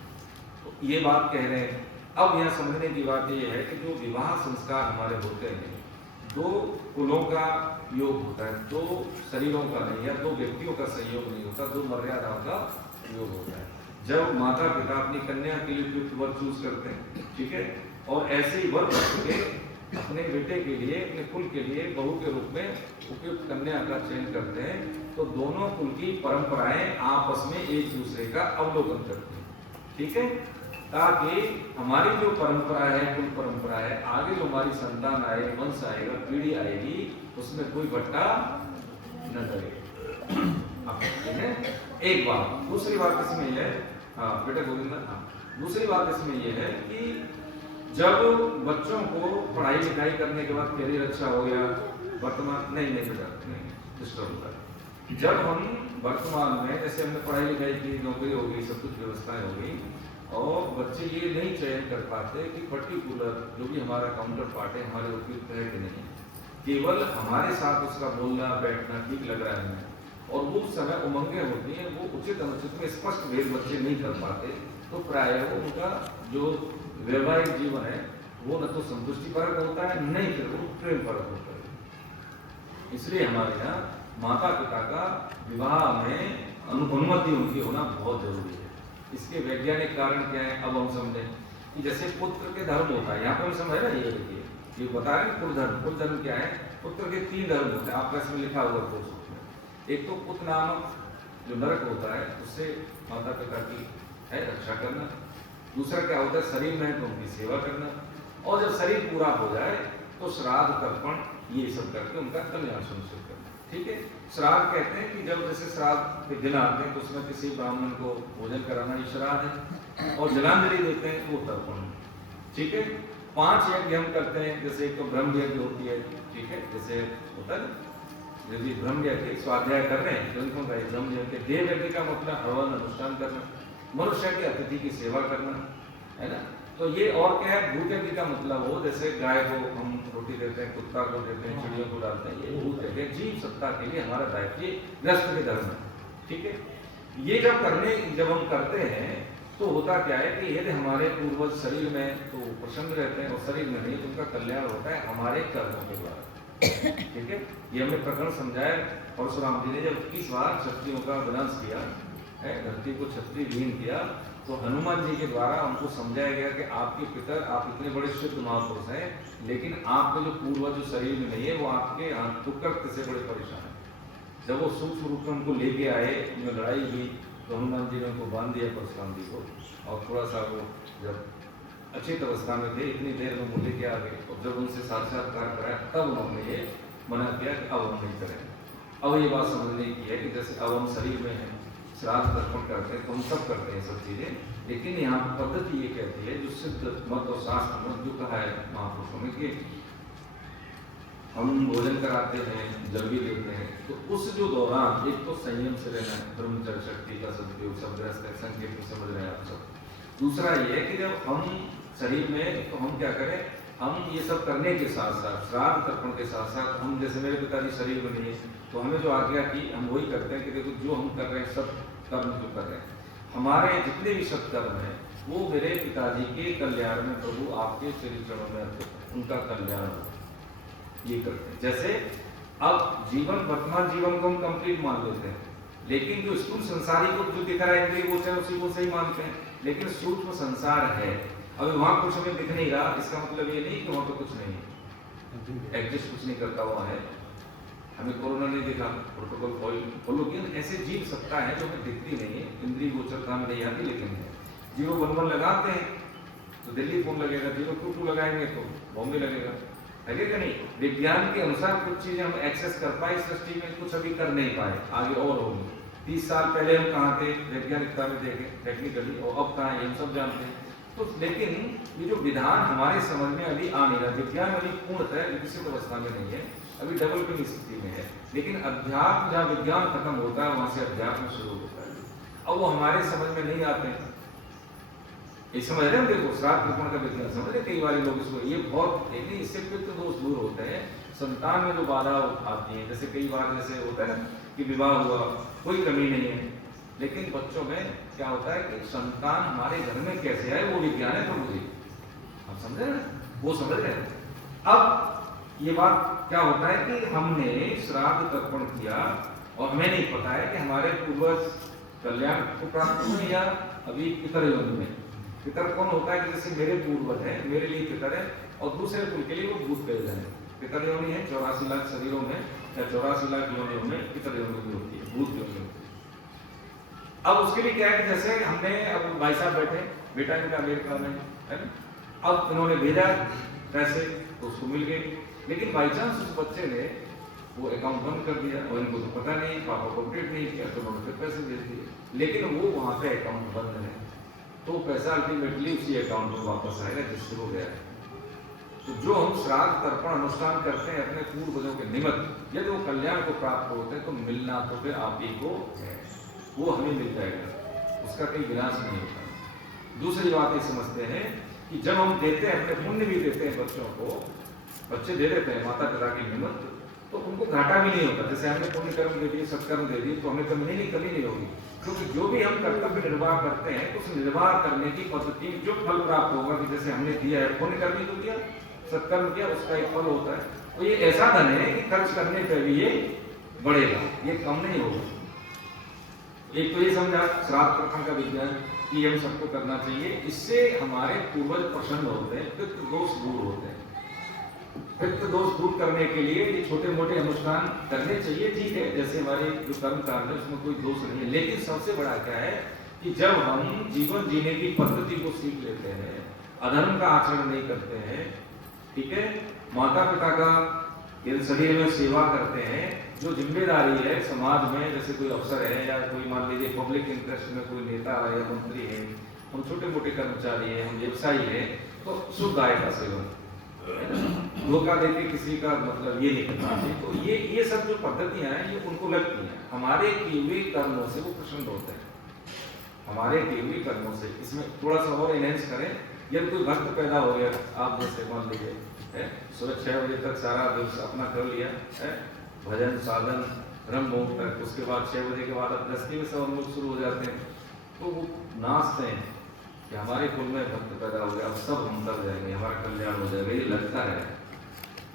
तो ये बात कह रहे हैं। अब यहाँ समझने की बात ये है कि जो विवाह संस्कार हमारे होते हैं, दो कुलों का योग होता है, दो शरीरों का नहीं, या दो व्यक्तियों का संयोग नहीं होता, दो मर्यादाओं का योग होता है। जब माता पिता अपनी कन्या के लिए उपयुक्त वर चूज करते हैं, ठीक है, और ऐसे ही वर के अपने बेटे के लिए, अपने कुल के लिए बहू के रूप में उपयुक्त कन्या का चयन करते हैं, तो दोनों कुल की परंपराएं आपस में एक दूसरे का अवलोकन करते हैं, ठीक है, ताकि हमारी जो परंपरा है, कुल परंपरा है, आगे जो हमारी संतान आए, वंश आएगा, पीढ़ी आएगी, उसमें कोई बट्टा न डरे। एक बात। दूसरी बात इसमें यह है, हाँ बेटा गोविंदा, हाँ दूसरी बात इसमें यह है कि जब बच्चों को पढ़ाई लिखाई करने के बाद करियर अच्छा हो गया, वर्तमान नहीं बेटा नहीं डिस्टर्ब होता है। जब हम वर्तमान में जैसे हमने पढ़ाई लिखाई की, नौकरी हो गई, सब कुछ व्यवस्थाएं हो गई, और बच्चे ये नहीं चयन कर पाते कि पर्टिकुलर जो भी हमारा काउंटर पार्ट है हमारे उपयुक्त है कि नहीं, केवल हमारे साथ उसका बोलना बैठना ठीक लग रहा है, और वो समय उमंगें होती हैं, वो उचित अनुचित में स्पष्ट भेद बच्चे नहीं कर पाते, तो प्रायः वो उनका जो वैवाहिक जीवन है वो न तो संतुष्टि परक होता है, नहीं फिर वो प्रेम परक होता है। इसलिए हमारे यहाँ माता पिता का विवाह में अनुमति उनकी होना बहुत जरूरी है। इसके वैज्ञानिक कारण क्या है, अब हम समझें कि जैसे पुत्र के धर्म होता है, यहाँ पे हम समझे ना, ये देखिए ये बता रहे हैं कुल धर्म क्या है। पुत्र के 3 धर्म होते हैं, आपका इसमें लिखा हुआ है। एक तो पुत्र नामक जो नरक होता है उससे माता पिता की है रक्षा करना, दूसरा क्या होता है शरीर में तो उनकी सेवा करना, और जब शरीर पूरा हो जाए तो श्राद्ध तर्पण ये सब करके उनका कल्याण सुनिश्चित करना, ठीक है। श्राद्ध कहते हैं कि जब जैसे श्राद्ध के दिन आते हैं तो उसमें किसी ब्राह्मण को भोजन कराना ये श्राद्ध है, और जलांजलि देते हैं वो तर्पण, ठीक है। 5 यज्ञ हम करते हैं, जैसे एक तो ब्रह्म यज्ञ होती है, ठीक है, जैसे होता है यदि ब्रह्म यज्ञ स्वाध्याय कर रहे हैं ग्रंथों का, ब्रह्म यज्ञ देव यज्ञ का मतलब हवन अनुष्ठान करना, मनुष्य के अतिथि की सेवा करना, है ना। तो ये और क्या है, भूत यज्ञ का मतलब हो जैसे गाय को हम रोटी देते हैं, कुत्ता को देते हैं, चिड़ियों को डालते हैं, ये भूत यज्ञ जीव सत्ता के लिए हमारा दायित्व, ये गृहस्थ के धर्म है, ठीक है। ये जब हम करते हैं तो होता क्या है कि यदि हमारे पूर्वज शरीर में तो प्रसन्न रहते हैं और शरीर में नहीं तो उनका कल्याण होता है हमारे कर्मों के द्वारा, ठीक है। ये हमने प्रकरण समझाया। परशुराम जी ने जब 21 बार क्षत्रियों का विनाश किया, धरती को क्षत्रिय विहीन किया, तो हनुमान जी के द्वारा उनको समझाया गया कि आपके पितर, आप इतने बड़े शुद्ध महापुरुष हैं, लेकिन आपके जो पूर्वज जो शरीर में नहीं है, वो आपके कुकृत्य से बड़े परेशान है। जब वो सूक्ष्म रूप में उनको लेके आए, उनमें लड़ाई हुई, तो हनुमान जी ने उनको बांध दिया परशुराम जी को, और थोड़ा सा वो जब अचेत अवस्था में थे, इतनी देर में वो लेके आ गए, और जब उनसे साक्षात्कार कराया तब उन्होंने ये मना किया कि अब हम नहीं करेंगे। अब ये बात समझने की है कि जैसे अब हम शरीर में हैं, श्राद्ध तर्पण करते हैं, तो हम सब करते हैं सब चीज़ें, लेकिन यहाँ पर पद्धति ये कहती है, जो सिद्ध मत और शास्त्र में जो कहा है महापुरुषों में कि हम भोजन कराते हैं, जल भी देते हैं, तो उस जो दौरान एक तो संयम से रहना है, ब्रह्मचर्य शक्ति का सदुपयोग, सब संकेत समझ रहे हैं आप सब। दूसरा ये है कि जब हम शरीर में, तो हम क्या करें, हम ये सब करने के साथ साथ, श्राद्ध तर्पण के साथ साथ, हम जैसे मेरे पिताजी शरीर में नहीं है, तो हमें जो आज्ञा की हम वही करते हैं कि देखो जो हम कर रहे हैं सब कर्म जो कर रहे हैं, हमारे जितने भी सत्कर्म हैं, वो मेरे पिताजी के कल्याण में प्रभु आपके श्री चरणों में अर्पित है, उनका कल्याण हो, ये करते हैं। जैसे अब जीवन, वर्तमान जीवन को हम कंप्लीट मान लेते हैं, लेकिन जो स्थूल संसारी को जो दिख रहा है इंद्रिय गोचर, उसी को सही मानते हैं, लेकिन सूक्ष्म संसार है, अभी वहां कुछ हमें दिख नहीं रहा, इसका मतलब ये नहीं कि वहां पे कुछ नहीं है, एग्जिस्ट कुछ नहीं करता हुआ है। हमें कोरोना नहीं दिखा, प्रोटोकॉल फॉलो किया, ऐसे जीव सत्ता है जो हमें दिखती नहीं है, इंद्रिय गोचरता में नहीं आती, लेकिन है। 011 लगाते हैं तो दिल्ली फोन लगेगा, 022 लगाएंगे तो बॉम्बे लगेगा, लगेगा नहीं। विज्ञान के अनुसार कुछ चीजें हम एक्सेस कर पाए सृष्टि में, कुछ अभी कर नहीं पाए, आगे और होंगे। 30 साल पहले हम कहाँ थे वैज्ञानिकता में देखें टेक्निकली, और अब कहाँ है हम सब जानते हैं। तो लेकिन ये जो विधान हमारे समझ में अभी आ नहीं रहा, विज्ञान अभी पूर्णतः विकसित अवस्था में नहीं है, अभी डेवलपिंग स्थिति में है, लेकिन अध्यात्म जहाँ विज्ञान खत्म होता है वहां से अध्यात्म शुरू होता है, अब वो हमारे समझ में नहीं आते हैं। ये समझ रहे हैं, देखो श्राद्ध तर्पण का विज्ञान समझ रहे, कई बार लोग इसको, ये बहुत नहीं, इससे पितृ दोष दूर होते हैं, संतान में जो बाधा आती है, जैसे कई बार जैसे होता है ना कि विवाह हुआ, कोई कमी नहीं है, लेकिन बच्चों में क्या होता है कि संतान हमारे घर में कैसे आए, वो विज्ञान है प्रभु जी, हम समझ रहे हैं, वो समझ रहे हैं। अब ये बात क्या होता है कि हमने श्राद्ध तर्पण किया और हमें नहीं पता है कि हमारे पूर्वज कल्याण को प्राप्त हुए या अभी पितर योनि में। पितर कौन होता है कि जैसे मेरे पूर्वज हैं, मेरे लिए पितर है, और दूसरे कुल के लिए वो भूत भेज हैं। पितर योनि है 84 लाख शरीरों में या 84 लाख योनियों में पितर योनि भी होती है, भूत योनि होती है। अब उसके लिए क्या है कि जैसे हमने, अब भाई साहब बैठे, बेटा इनका अमेरिका में है ना, अब इन्होंने भेजा पैसे तो उसको मिल गए, लेकिन बाई चांस उस बच्चे ने वो अकाउंट बंद कर दिया और इनको तो पता नहीं, पापा को अपडेट नहीं किया, तो उन्होंने फिर पैसे भेज दिए, लेकिन वो वहाँ पे अकाउंट बंद है, तो पैसा अल्टीमेटली उसी अकाउंट में वापस आएगा जिससे हो गया है। तो जो हम श्राद्ध तर्पण अनुष्ठान करते हैं अपने पूर्वजों के निमित्त, यदि वो कल्याण को प्राप्त होते हैं तो मिलना तो फिर आप ही को है, वो हमें मिल जाएगा, उसका कहीं विनाश नहीं होता। दूसरी बात ये समझते हैं कि जब हम देते हैं, अपने पुण्य भी देते हैं बच्चों को, बच्चे दे देते हैं माता पिता के निमित्त, तो उनको घाटा भी नहीं होता। जैसे हमने पुण्य कर्म दे दिए, सत्कर्म दे दिए, तो हमें कमी नहीं होगी, क्योंकि जो भी हम कर्तव्य निर्वाह करते हैं उस निर्वाह करने की पद्धति जो फल प्राप्त होगा, कि जैसे हमने दिया है, पुण्य कर्म तो किया, सत्कर्म किया, उसका एक फल होता है। तो ये ऐसा धन है कि खर्च करने पर भी ये बढ़ेगा, ये कम नहीं होगा। एक तो ये समझा श्राद्ध तर्पण का विज्ञान कि हम सबको करना चाहिए, इससे हमारे पूर्वज प्रसन्न होते हैं, पितृ दोष दूर होते हैं। पितृ दोष दूर करने के लिए ये छोटे मोटे अनुष्ठान करने चाहिए, ठीक है, जैसे हमारे जो कर्म कांड है उसमें कोई दोष नहीं है, लेकिन सबसे बड़ा क्या है कि जब हम जीवन जीने की पद्धति को सीख लेते हैं, अधर्म का आचरण नहीं करते हैं, ठीक है, माता पिता का शरीर में सेवा करते हैं, जो जिम्मेदारी है समाज में, जैसे कोई अफसर है या कोई मान लीजिए पब्लिक इंटरेस्ट में कोई नेता है या मंत्री है, हम छोटे मोटे कर्मचारी हैं, हम व्यवसायी हैं, तो शुद्ध आय का सेवन, धोखा देके किसी का मतलब ये नहीं करना चाहिए। तो ये सब जो पद्धतियां हैं ये उनको लगती हैं, हमारे किए हुए कर्मों से वो प्रसन्न होते हैं, हमारे किए हुए कर्मों से। इसमें थोड़ा सा और एनहेंस करें, यदि कोई भक्त पैदा हो गया, आप जैसे मान लीजिए सुबह 6 बजे तक सारा अपना कर लिया है, भजन साधन रंग तक, उसके बाद 6 बजे के बाद 10 में सब हम लोग शुरू हो जाते हैं, तो वो नाचते हैं कि हमारे कुल में भक्त पैदा हो गया, अब सब हम कर जाएंगे, हमारा कल्याण हो जाएगा, ये लगता है,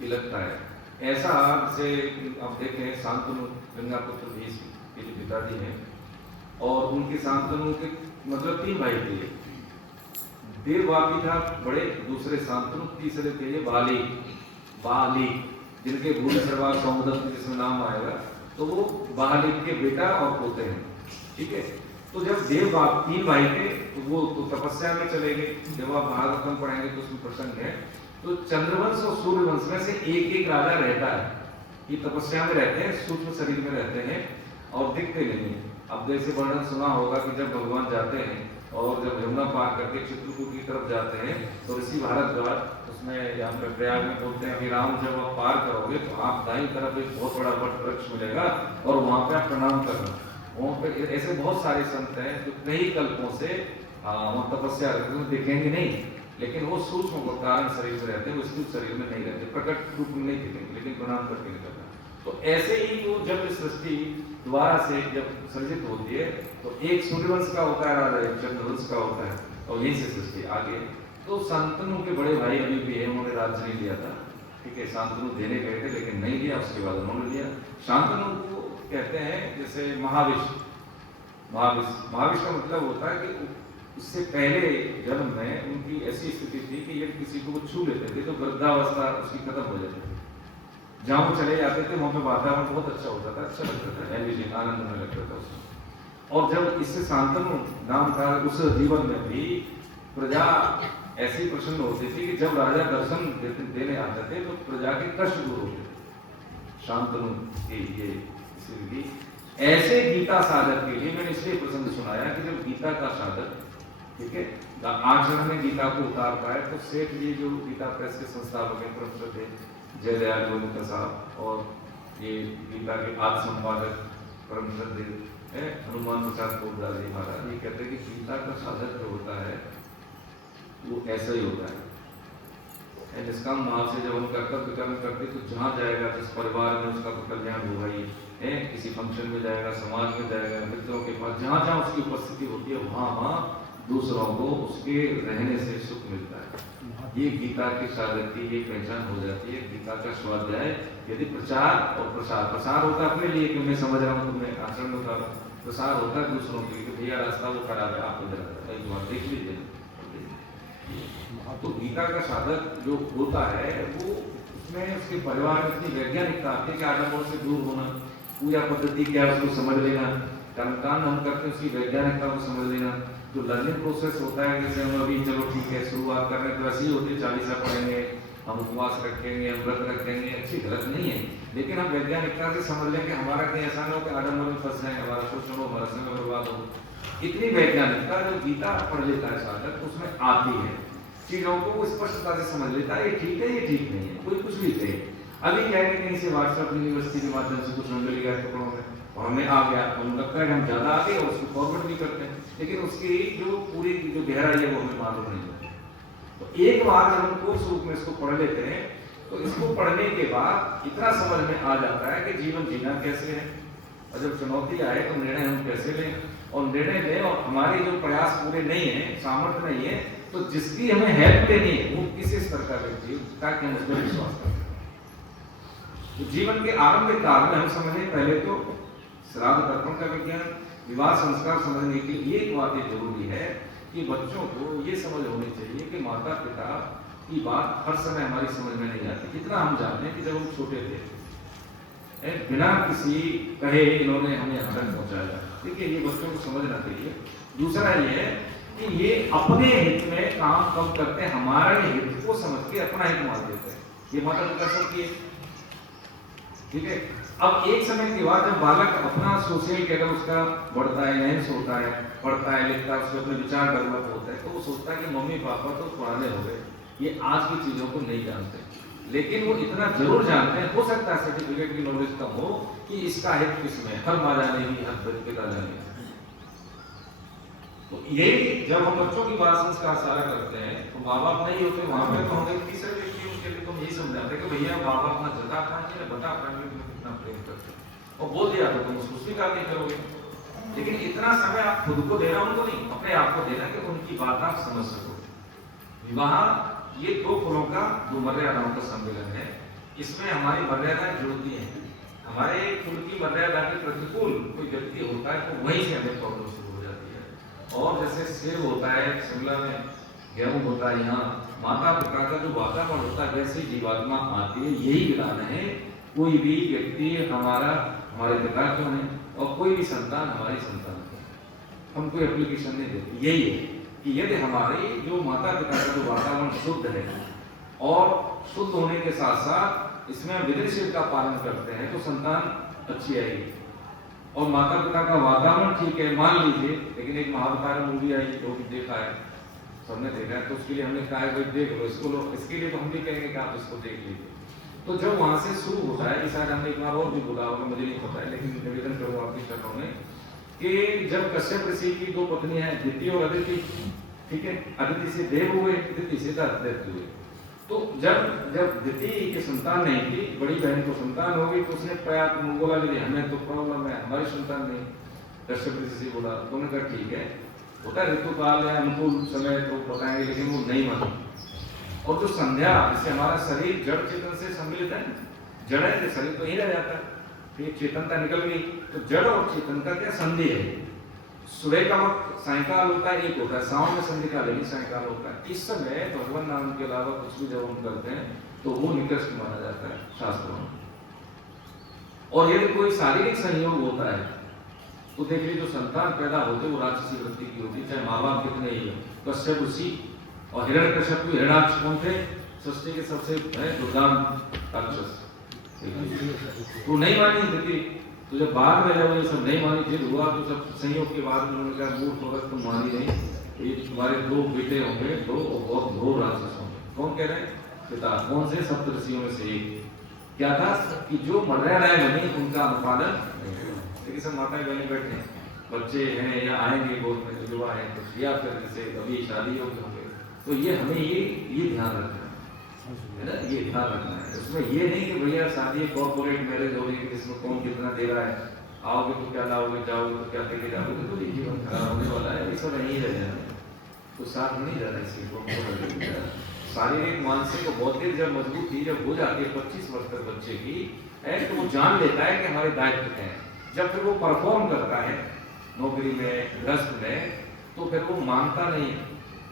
ये लगता है, ऐसा जैसे आप देखें शांतनु गंगापुत्र भीष्म के जो पिताजी हैं और उनके शांतनु के मतलब 3 भाई थे। देववापी था बड़े, दूसरे शांतनु, तीसरे थे ये बाली जिनके भूल सर्वा सौमदत्त जिसमें नाम आएगा, तो वो बालिक के बेटा और पोते हैं। ठीक है, तो जब 3 भाई थे तो वो तो तपस्या में चले गए। जब आप भागवतम पढ़ेंगे तो उसमें प्रसंग है, तो चंद्रवंश और सूर्यवंश में से एक राजा रहता है। ये तपस्या में रहते हैं, सूक्ष्म शरीर में रहते हैं और दिखते नहीं है। अब जैसे वर्णन सुना होगा कि जब भगवान जाते हैं और जब यमुना पार करके चित्रकूट की तरफ जाते हैं तो ऋषि भारद्वाज उसमें यहाँ पर प्रयाग में बोलते हैं कि राम जब आप पार करोगे तो आप दाईं तरफ एक बहुत बड़ा वट वृक्ष मिलेगा और वहां पे आप प्रणाम करना। वहां पे ऐसे बहुत सारे संत हैं जो कई कल्पों से वहाँ तपस्या करते हैं, दिखेंगे नहीं, लेकिन वो सूक्ष्म कारण शरीर में रहते हैं, वो स्थूल शरीर में नहीं रहते, प्रकट रूप में नहीं दिखेंगे, लेकिन प्रणाम करके निकलना। तो ऐसे ही वो जब सृष्टि द्वारा से जब सर्जित होती है तो एक सूर्यवंश का होता है राजा, एक चंद्रवंश का होता है, और यहीं से सृष्टि आगे। तो शांतनु के बड़े भाई अभी भी है, उन्होंने राज्य नहीं लिया था। ठीक है, शांतनु देने गए थे लेकिन नहीं लिया, उसके बाद उन्होंने लिया। शांतनु को कहते हैं जैसे महाविष का मतलब होता है कि उससे पहले जन्म में उनकी ऐसी स्थिति थी कि यदि किसी को वो छू लेते थे तो वृद्धावस्था उसकी खत्म हो जाती थी। जहाँ वो चले जाते थे वहाँ पे वातावरण बहुत अच्छा होता था, अच्छा लगता था, एनर्जी आनंद में लगता था उसमें। और जब इससे शांतनु नाम था, उस जीवन में भी प्रजा ऐसी प्रसन्न होती थी कि जब राजा दर्शन देने आते थे तो प्रजा के कष्ट दूर होते थे। शांतनु की ये स्थिति ऐसे गीता साधक के लिए मैंने इसलिए प्रसंग सुनाया कि जब गीता का साधक, ठीक है, 8 जन में गीता को उतारता है तो सेठ जी जो गीता प्रेस के संस्थापक हैं परम श्रद्धेय जयदयाल गोविंद साहब और ये गीता के आदि संपादक परम श्रद्धेय हनुमान प्रसाद पोद्दार जी महाराज, ये कहते हैं कि गीता का साधक जो होता है वो ऐसा ही होता है। निष्काम भाव से जब हम कर्तव्य कर्म करते तो जहाँ जाएगा, जिस परिवार में उसका कल्याण होगा, ये है किसी फंक्शन में जाएगा, समाज में जाएगा, मित्रों के पास, जहाँ जहाँ उसकी उपस्थिति होती है वहाँ दूसरों को उसके रहने से सुख मिलता है। ये गीता के साधक की ये पहचान हो जाती है। गीता का स्वाध्याय यदि प्रचार और प्रसार होता है अपने लिए कि मैं समझ रहा हूँ, तुम्हें आचरण में उतारो, प्रसार होता है दूसरों के लिए कि भैया रास्ता वो खराब है, आप इधर देख लीजिए। तो गीता का साधक जो होता है वो उसमें उसके परिवार में इतनी वैज्ञानिकता आती है कि आडम्बरों से दूर होना, पूजा पद्धति क्या है उसको समझ लेना, कर्मकांड हम करते हैं उसकी वैज्ञानिकता को समझ लेना। जो लर्निंग प्रोसेस होता है, जैसे हम अभी चलो ठीक है शुरुआत कर रहे हैं तो ऐसी ही होती है, 40 पढ़ेंगे, हम उपवास रखेंगे, हम व्रत रखेंगे, अच्छी गलत नहीं है, लेकिन हम वैज्ञानिकता से समझ लें कि हमारा कहीं ऐसा ना हो कि आडम्बर में फंस जाए, हमारा शोषण हो, हमारा समय बर्बाद हो। इतनी वैज्ञानिकता जो गीता पढ़ लेता है साधक उसमें आती है, चीजों को स्पष्टता से समझ लेता है, ये ठीक है, ये ठीक नहीं है, कोई कुछ भी कहे। अभी क्या है कि कहीं से व्हाट्सएप यूनिवर्सिटी के माध्यम से कुछ मिल गया टुकड़ों में और हमें आ गया, तो हमें लगता है कि हम ज्यादा आ गए और उसको फॉरवर्ड भी करते हैं, लेकिन उसकी जो पूरी जो गहराई है वो हमें मालूम नहीं होती। तो एक बार जब हम कोर्स रूप में इसको पढ़ लेते हैं तो इसको पढ़ने के बाद इतना समझ में आ जाता है कि जीवन जीना कैसे है, और जब चुनौती आए तो निर्णय हम कैसे लें, और निर्णय लें और हमारे जो प्रयास पूरे नहीं है, सामर्थ्य नहीं है, तो जिसकी हमें हेल्प लेनी है वो किसी स्तर का व्यक्ति ताकि हम उस पर विश्वास करें। तो जीवन के आरंभिक काल में हम समझें पहले तो श्राद्ध तर्पण का विज्ञान, विवाह संस्कार समझने के लिए एक बात ये जरूरी है कि बच्चों को ये समझ होनी चाहिए कि माता पिता की बात हर समय हमारी समझ में नहीं आती। इतना हम जानते हैं कि जब हम छोटे थे बिना किसी कहे इन्होंने हमें यहाँ तक पहुँचाया, ठीक है, ये बच्चों को समझना चाहिए। दूसरा ये है कि ये अपने हित में काम कब करते हैं, हमारे हित को समझ के अपना हित मान देते हैं, ये माता पिता सबकी है, ठीक है। अब एक समय के बाद जब बालक अपना सोशल कैरियर उसका बढ़ता है, एनहेंस होता है, पढ़ता है, लिखता है, उसके अपने विचार डेवलप होते हैं, तो वो सोचता है कि मम्मी पापा तो पुराने हो गए, ये आज की चीजों को नहीं जानते, लेकिन वो इतना जरूर जानते हैं, हो सकता है सर्टिफिकेट की नॉलेज कम हो, कि इसका हित किसमें, हर माँ जानेगी, हर पिता जानेगी। तो यही जब हम बच्चों की बात संस्कार सारा करते हैं तो माँ बाप नहीं होते वहां पे, तो हम एक तीसरे व्यक्ति उसके लिए तुम यही समझाते कि भैया माँ बाप अपना जता पाएंगे, बता पाएंगे तुम्हें कितना प्रेम करते हैं, और बोल दिया तो तुम उसको स्वीकार नहीं करोगे, लेकिन इतना समय आप खुद को देना, उनको नहीं, अपने आप को देना कि उनकी बात आप समझ सको। विवाह ये दो फलों का, दो मर्यादाओं का सम्मेलन है, इसमें हमारी मर्यादाएं जुड़ती हैं। हमारे कुल की मर्यादा के प्रतिकूल कोई व्यक्ति होता है तो वहीं से हमें प्रॉब्लम शुरू हो जाती है। और जैसे सेब होता है शिमला में, गेहूं होता है यहाँ, माता पिता का जो वातावरण होता है वैसे जीवात्मा आती है। यही विधान है, कोई भी व्यक्ति हमारे पिता क्यों है और कोई भी संतान हमारी संतान क्यों, हम कोई एप्लीकेशन नहीं देते। यही है कि यदि हमारे जो माता पिता का जो वातावरण शुद्ध है और शुद्ध होने के साथ साथ इसमें विधिनिषेध का पालन करते हैं तो संतान अच्छी आएगी। और माता पिता का वातावरण ठीक है मान लीजिए, लेकिन एक महाभारत मूवी आई जो भी देखा है, सबने देखा है, तो उसके लिए हमने कहा है भाई देख लो इसको, इसके लिए तो हम भी कहेंगे कि आप इसको देख लीजिए। तो जब वहां से शुरू होता है, शायद हमने एक बार और भी बोला होगा, मुझे नहीं पता है, लेकिन निवेदन करूंगा आपकी शरणों में कि जब कश्यप ऋषि की दो पत्नियां हैं, दिति और अदिति, ठीक है, अदिति से देव हुए, दिति से दत्त हुए। तो जब दिति की संतान नहीं थी, बड़ी बहन को संतान हो गई, तो उसने प्रयाग बोला कि हमें तो प्रॉब्लम है, हमारी संतान नहीं। कश्यप ऋषि से बोला, तो उन्होंने कहा ठीक है, होता है ऋतु काल है, अनुकूल समय तो बताएंगे, लेकिन वो नहीं मानी। और जो संध्या, जिससे हमारा शरीर जड़ चेतन से सम्मिलित है, जड़ है शरीर तो यही रह जाता है, फिर चेतनता निकल गई, तो जड़ और चेतन का क्या संधि है। सुबह का वक्त सायकाल होता है, एक होता है, शाम में संधि काल नहीं सायकाल होता है। इस समय भगवान नाम के अलावा कुछ भी जब हम करते हैं तो वो निकृष्ट माना जाता है शास्त्रों में। और यदि कोई शारीरिक संयोग होता है तो देखिए जो संतान पैदा होते वो राक्षसी वृत्ति की होती, चाहे माँ बाप कितने ही हो। कश्यप ऋषि और हिरण्यकश्यप हिरण्याक्ष कौन थे, सृष्टि के सबसे दुर्दान राक्षस, तो नहीं मानी दिति। तो जब बाद में जब ये सब नहीं मानी, जिद हुआ तो सब संयोग के बाद उन्होंने कहा मूर्ख होकर तुम मानी नहीं, ये तुम्हारे दो बेटे होंगे, दो बहुत घोर राक्षस होंगे। कौन कह रहे हैं, पिता। कौन से सप्तऋषियों में से एक। क्या था कि जो मर्यादाएं बनी उनका अनुपालन नहीं हुआ। लेकिन सब माताएं बहनें बैठे हैं, बच्चे हैं या आएंगे गोद में जो युवा है, तो या फिर जैसे अभी शादी होंगे, तो ये हमें ये ध्यान रखना है ना, ये ध्यान रखना है। उसमें ये नहीं कि भैया शादी कॉर्पोरेट मैरिज हो रही है, जिसमें कौन कितना दे रहा है, आओगे तो क्या लाओगे, जाओगे तो क्या देके जाओगे, तो ये जीवन खराब होने वाला है, ये सब नहीं रह जाना, तो साथ में नहीं जाना इसी को। शारीरिक मानसिक और बौद्धिक जब मजबूती जब हो जाती है 25 वर्ष तक बच्चे की है, तो वो जान लेता है कि हमारे दायित्व क्या है। जब फिर वो परफॉर्म करता है नौकरी में, गृहस्थ में, तो फिर वो मानता नहीं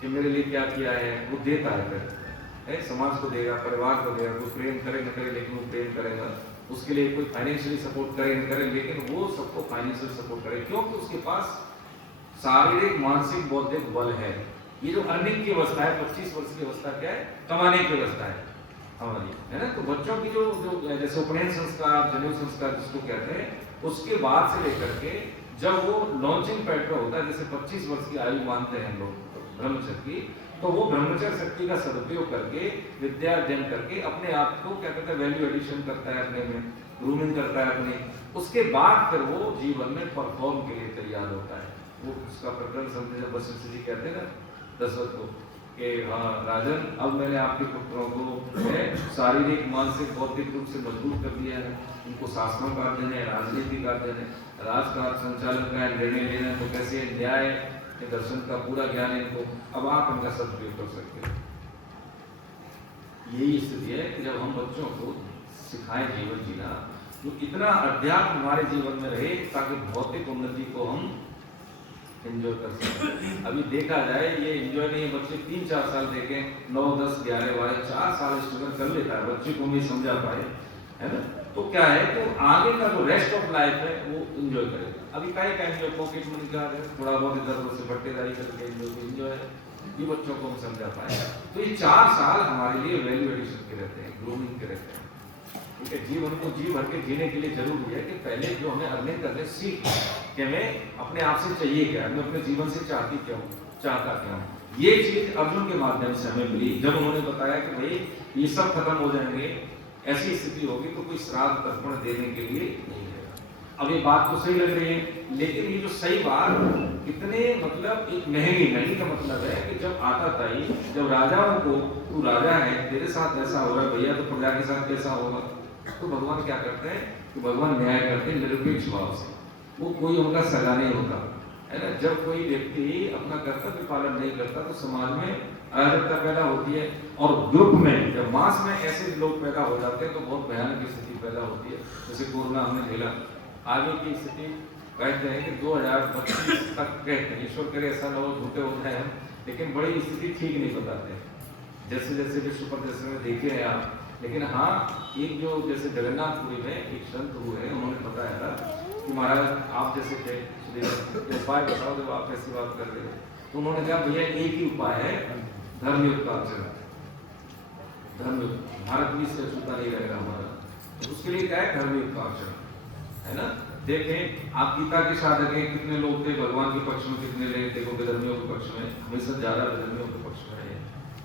कि मेरे लिए क्या किया है, वो देता है फिर समाज को देगा, परिवार को देगा, कोई प्रेम करे न करे लेकिन वो प्रेम करेगा, उसके लिए कोई फाइनेंशियली सपोर्ट करे न करे लेकिन वो सबको फाइनेंशियल सपोर्ट करे, क्योंकि उसके पास शारीरिक मानसिक बौद्धिक बल है। ये जो अर्निंग की अवस्था है, 25 वर्ष की अवस्था क्या है, कमाने की अवस्था है हमारी, है ना। तो बच्चों की जो जैसे उपनयन संस्कार, जनेऊ संस्कार जिसको कहते हैं, उसके बाद से लेकर के जब वो लॉन्चिंग पैड पर होता है, जैसे 25 वर्ष की आयु मानते हैं लोग ब्रह्मचर्य की, तो वो ब्रह्मचर्य शक्ति का सदुपयोग करके विद्या अध्ययन करके अपने आप को क्या कहते हैं वैल्यू एडिशन करता है, अपने में ग्रूमिंग करता है अपने, उसके बाद फिर वो जीवन में परफॉर्म के लिए तैयार होता है। वो उसका प्रकरण समझे जब वशिष्ठ जी कहते हैं ना दशरथ को कि हाँ राजन, अब मैंने आपके पुत्रों को शारीरिक मानसिक बौद्धिक रूप से मजबूत कर दिया है, उनको शासनों का अध्ययन है, राजनीति का अध्ययन है, राजकाज संचालन का निर्णय लेना, तो कैसे न्याय के दर्शन का पूरा ज्ञान है इनको, अब आप उनका सदुपयोग कर सकते हो। यही स्थिति है कि जब हम बच्चों को सिखाएं जीवन जीना, तो इतना अध्यात्म हमारे जीवन में रहे ताकि भौतिक उन्नति को हम एंजॉय कर सकें। अभी देखा जाए ये एंजॉय नहीं है, बच्चे 3-4 साल देखें, 9, 10, 11, 12, 4 साल स्ट्रगल कर लेता है, बच्चे को भी समझा पाए, है ना। तो क्या है, तो आगे का जो रेस्ट ऑफ लाइफ है वो एंजॉय करेगा। अभी का एंजॉय पॉकेट मनी का है, थोड़ा बहुत इधर से बट्टेदारी करके एंजॉय है, ये बच्चों को हम समझा पाए। तो ये 4 साल हमारे लिए वैल्यू एडिशन के रहते हैं, ग्रूमिंग के रहते हैं, ठीक है। जीवन को जी भर के जीने के लिए जरूरी है कि पहले जो हमें अर्निंग करने सीख कि हमें अपने आप से चाहिए क्या, मैं अपने जीवन से चाहता क्या हूँ। ये चीज अर्जुन के माध्यम से हमें मिली, जब उन्होंने बताया कि भाई ये सब खत्म हो जाएंगे, ऐसी स्थिति होगी तो कोई श्राद्ध तर्पण देने के लिए नहीं रहेगा। अब ये बात तो सही लग रही है, लेकिन ये जो सही बात कितने मतलब एक महंगी का मतलब है कि जब आता था ही, जब राजाओं को तू राजा है, तेरे साथ ऐसा हो रहा है भैया, तो प्रजा के साथ कैसा होगा। तो भगवान क्या करते हैं कि भगवान न्याय करते हैं निरपेक्ष भाव से, वो कोई उनका सगा नहीं होता, है ना। जब कोई व्यक्ति अपना कर्तव्य पालन नहीं करता तो समाज में अराजकता पैदा होती है। और ग्रुप में जब मास में ऐसे लोग पैदा हो जाते हैं तो बहुत भयानक स्थिति पैदा होती है। जैसे कोरोना हमने झेला, आगे की स्थिति कहते हैं कि 2025 तक कहते हैं, ईश्वर करे ऐसा ना हो, झूठे हो जाए हम, लेकिन बड़ी स्थिति ठीक नहीं बताते जैसे जैसे विश्व प्रदर्शन में देखे हैं आप। लेकिन हाँ, एक जो जैसे जगन्नाथपुरी में एक संत हुए, उन्होंने बताया था कि महाराज आप जैसे थे, उपाय बताओ जब आप ऐसी बात कर रहे हो। तो उन्होंने कहा भैया एक ही उपाय है, धर्मयुक्त का आचरण। धर्मयुक्त, भारत भी इससे छूता नहीं रहेगा हमारा, उसके लिए क्या है, धर्मयुक्त का आचरण, है ना। देखें आप गीता के साधक हैं, कितने लोग थे भगवान के पक्ष में, कितने लोग थे विधर्मियों के पक्ष में, हमेशा ज्यादा विधर्मियों के पक्ष में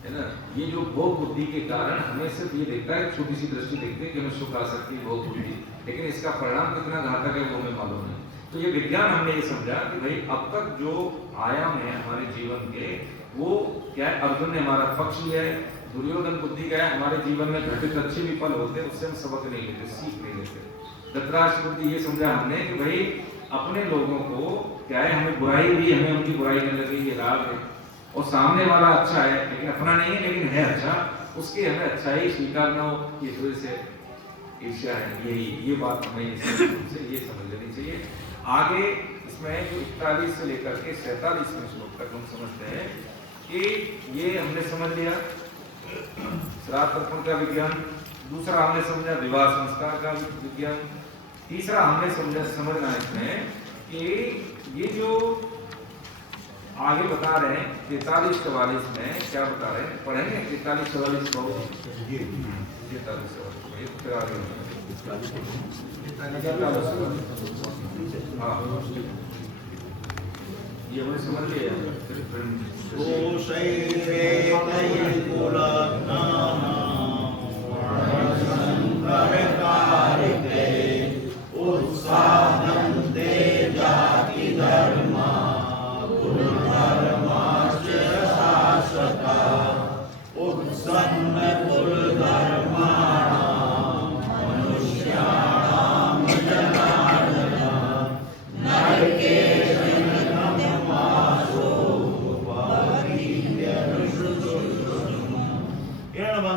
है ना। ये जो भोग बुद्धि के कारण हमें सिर्फ ये दिखता है, छोटी सी दृष्टि दिखती है कि हमें सुख आ सकती है भोग बुद्धि, लेकिन इसका परिणाम कितना घातक है वो हमें मालूम है। तो ये विज्ञान हमने ये समझा कि भाई अब तक जो आयाम है हमारे जीवन के, वो क्या है, अर्जुन ने हमारा पक्ष लिया है, दुर्योधन बुद्धि का है, हमारे जीवन में घटित अच्छे विफल होते हैं, उससे हम सबक नहीं लेते, सीख नहीं लेते। धृतराष्ट्र बुद्धि ये समझा हमने कि भाई अपने लोगों को क्या है, हमें बुराई हुई, हमें उनकी बुराई नहीं लगी, ये राग है, और सामने वाला अच्छा है लेकिन अपना नहीं है, लेकिन है अच्छा, उसके हमें अच्छा ही स्वीकार ना हो, ये थोड़ी से ईर्ष्या है। यही ये बात हमें ये समझ लेनी चाहिए। आगे इसमें जो 41 से लेकर के 47वें श्लोक तक हम समझते हैं कि ये हमने समझ लिया श्राद्ध तर्पण का विज्ञान, दूसरा हमने समझा विवाह संस्कार का विज्ञान, तीसरा हमने समझना इसमें कि ये जो आगे बता रहे हैं 43-44 में क्या बता रहे हैं, पढ़ेंगे 43-44 को, 43-44 हाँ ये हमने समझ लिया।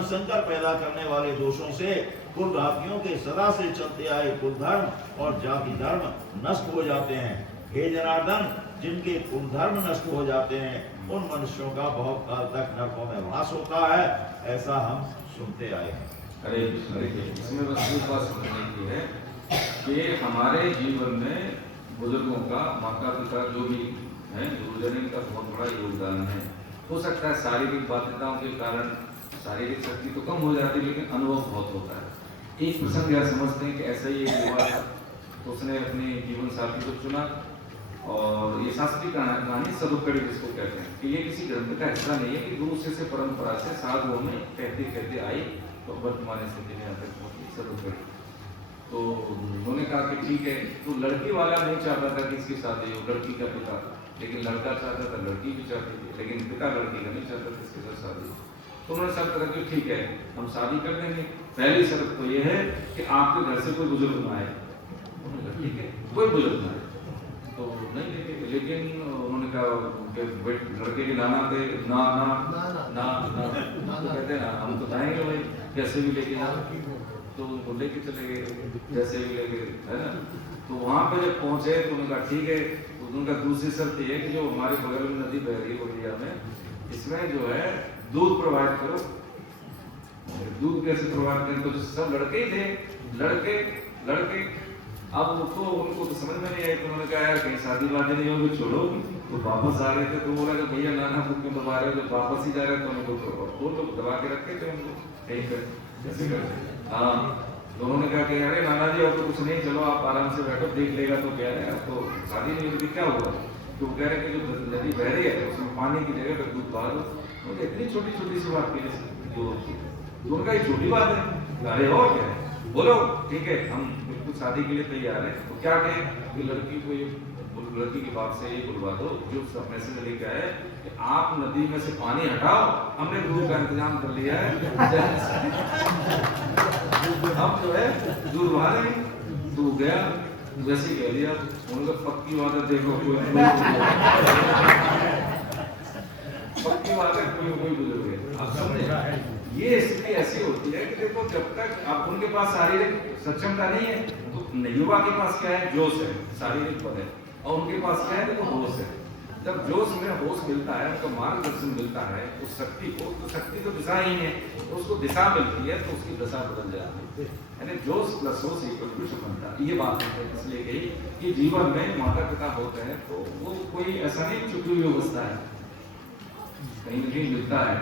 संकर पैदा करने वाले दोषों से कुलरातियों के सदा से चलते आए कुल धर्म और जाति धर्म नष्ट हो जाते हैं। हे जनार्दन, जिनके कुल धर्म नष्ट हो जाते हैं उन मनुष्यों का बहुत काल तक नरकों में वास होता है, ऐसा हम सुनते आए हैं। अरे इसमें बस एक बात समझने की है कि हमारे जीवन में बुजुर्गों का, माता पिता जो भी है, गुरुजन का बहुत बड़ा योगदान है। हो सकता है शारीरिक बाध्यताओं के कारण शारीरिक शक्ति तो कम हो जाती है, लेकिन अनुभव बहुत होता है। एक प्रसंग यह समझते हैं कि ऐसा ही एक युवा था, तो उसने अपने जीवन साथी को चुना, और ये शास्त्रीय कहानी सदुपकड़ी जिसको कहते हैं कि ये किसी ग्रंथ का हिस्सा नहीं है, कि गुरु शिष्य परंपरा से साधुओं में कहते कहते आई तो वर्तमान स्थिति में आकर पहुंची सदुपकड़ी। तो उन्होंने कहा कि ठीक है, तो लड़की वाला नहीं चाहता था कि इसकी शादी हो, लड़की का पिता, लेकिन लड़का चाहता था, लड़की भी चाहती थी, लेकिन पिता लड़की का नहीं चाहता था इसके साथ शादी हो। तो उन्होंने शर्त रखी, ठीक है हम शादी कर देंगे, पहली शर्त तो ये है कि आपके घर से कोई बुजुर्ग ना आए। ठीक है, कोई बुजुर्ग ना आए तो नहीं लेके, लेकिन उन्होंने कहा लड़के के नाना थे, ना ना ना ना तो कहते ना हम तो जाएंगे भाई, कैसे भी लेके जाओ, तो उनको लेके चले गए, जैसे भी लेके, है ना। तो वहाँ पे जब पहुंचे तो उन्होंने कहा ठीक है, उनका दूसरी शर्त ये है कि जो हमारे बगल में नदी बह रही है बगिया में, इसमें जो है दूध प्रोवाइड करो। दूध कैसे प्रोवाइड करें, तो सब लड़के ही थे, लड़के अब तो उनको तो समझ में नहीं आई, तो उन्होंने कहा यार कहीं शादी वादी नहीं होगी, छोड़ो। तो वापस आ रहे थे तो बोला कि भैया नाना को क्यों दबा रहे हो, तो वापस ही जा रहे थे, उनको तो लोग दबा के रखे थे उनको कहीं पे, कैसे करते। हाँ, तो उन्होंने कहा कि अरे नाना जी और तो कुछ नहीं, चलो आप आराम से बैठो, देख लेगा। तो कह रहे हैं तो शादी नहीं होगी, क्या हुआ, तो कह रहे कि जो नदी बह रही है उसमें पानी की जगह पर दूध बहा दो। तो इतनी छोटी छोटी सी बात की, उनका ये छोटी बात है, अरे और क्या है, बोलो ठीक है हम बिल्कुल शादी के लिए तैयार है। तो क्या कहें कि लड़की को ये, लड़की के बाप से ये बुलवा दो, जो सब मैसेज लेके आए कि आप नदी में से पानी हटाओ, हमने दूध का इंतजाम कर लिया है, अब जो है दूध बहा देंगे। तो गया जैसे कह दिया, उनका पक्की बात है, देखो पक्की बात है, कोई बुजुर्ग है, आप समझे। ये स्थिति ऐसी होती है कि देखो जब तक आप उनके पास शारीरिक सक्षमता नहीं है तो युवा के पास क्या है, जोश है, शारीरिक बल है, और उनके पास क्या है, देखो होश है। जब जोश में होश मिलता है, उनको मार्गदर्शन मिलता है उस शक्ति को, तो शक्ति तो दिशा ही है, तो उसको दिशा मिलती है तो उसकी दशा बदल जाती है। यानी जोश प्लस होश इक्वल टू क्षमता, ये बात है इसलिए कही कि जीवन में माता पिता होते हैं तो वो कोई ऐसा नहीं चुकी हुई अवस्था है, कहीं न कहीं मिलता है,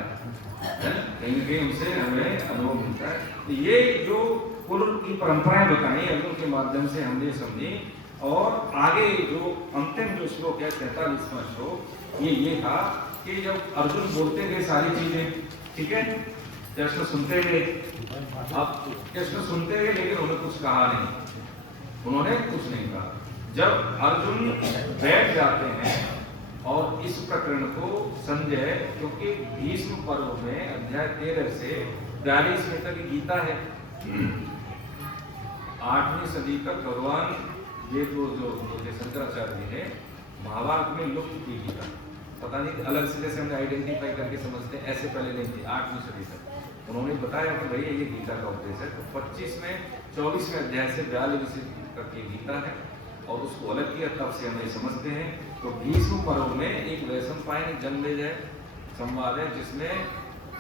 कहीं न कहीं उनसे हमें अनुभव मिलता है। तो ये जो कुल की परंपराएं बताई अर्जुन के माध्यम से हमने समझी, और आगे जो अंतिम जो श्लोक है 43वां श्लोक, ये था कि जब अर्जुन बोलते गए सारी चीजें, ठीक है, कृष्ण सुनते गए, अब कृष्ण सुनते गए लेकिन उन्होंने कुछ कहा नहीं, उन्होंने कुछ नहीं कहा। जब अर्जुन बैठ जाते हैं और इस प्रकरण को संजय, क्योंकि भीष्म पर्व में अध्याय 13 से 42 में तक गीता है, 8वीं सदी तक भगवान ये तो जो शंकराचार्य जी है महाभारत में लुप्त की गीता, पता नहीं अलग से जैसे हमने आइडेंटिफाई करके समझते हैं, ऐसे पहले नहीं थी। 8वीं सदी तक उन्होंने बताया कि भाई ये गीता का उपदेश है, तो 24वें अध्याय से 42 तक की गीता है, और उसको अलग किया, तब से हम ये समझते हैं। तो भीष्म पर्व में एक वैशंपायन जन्मेजय संवाद है जिसमें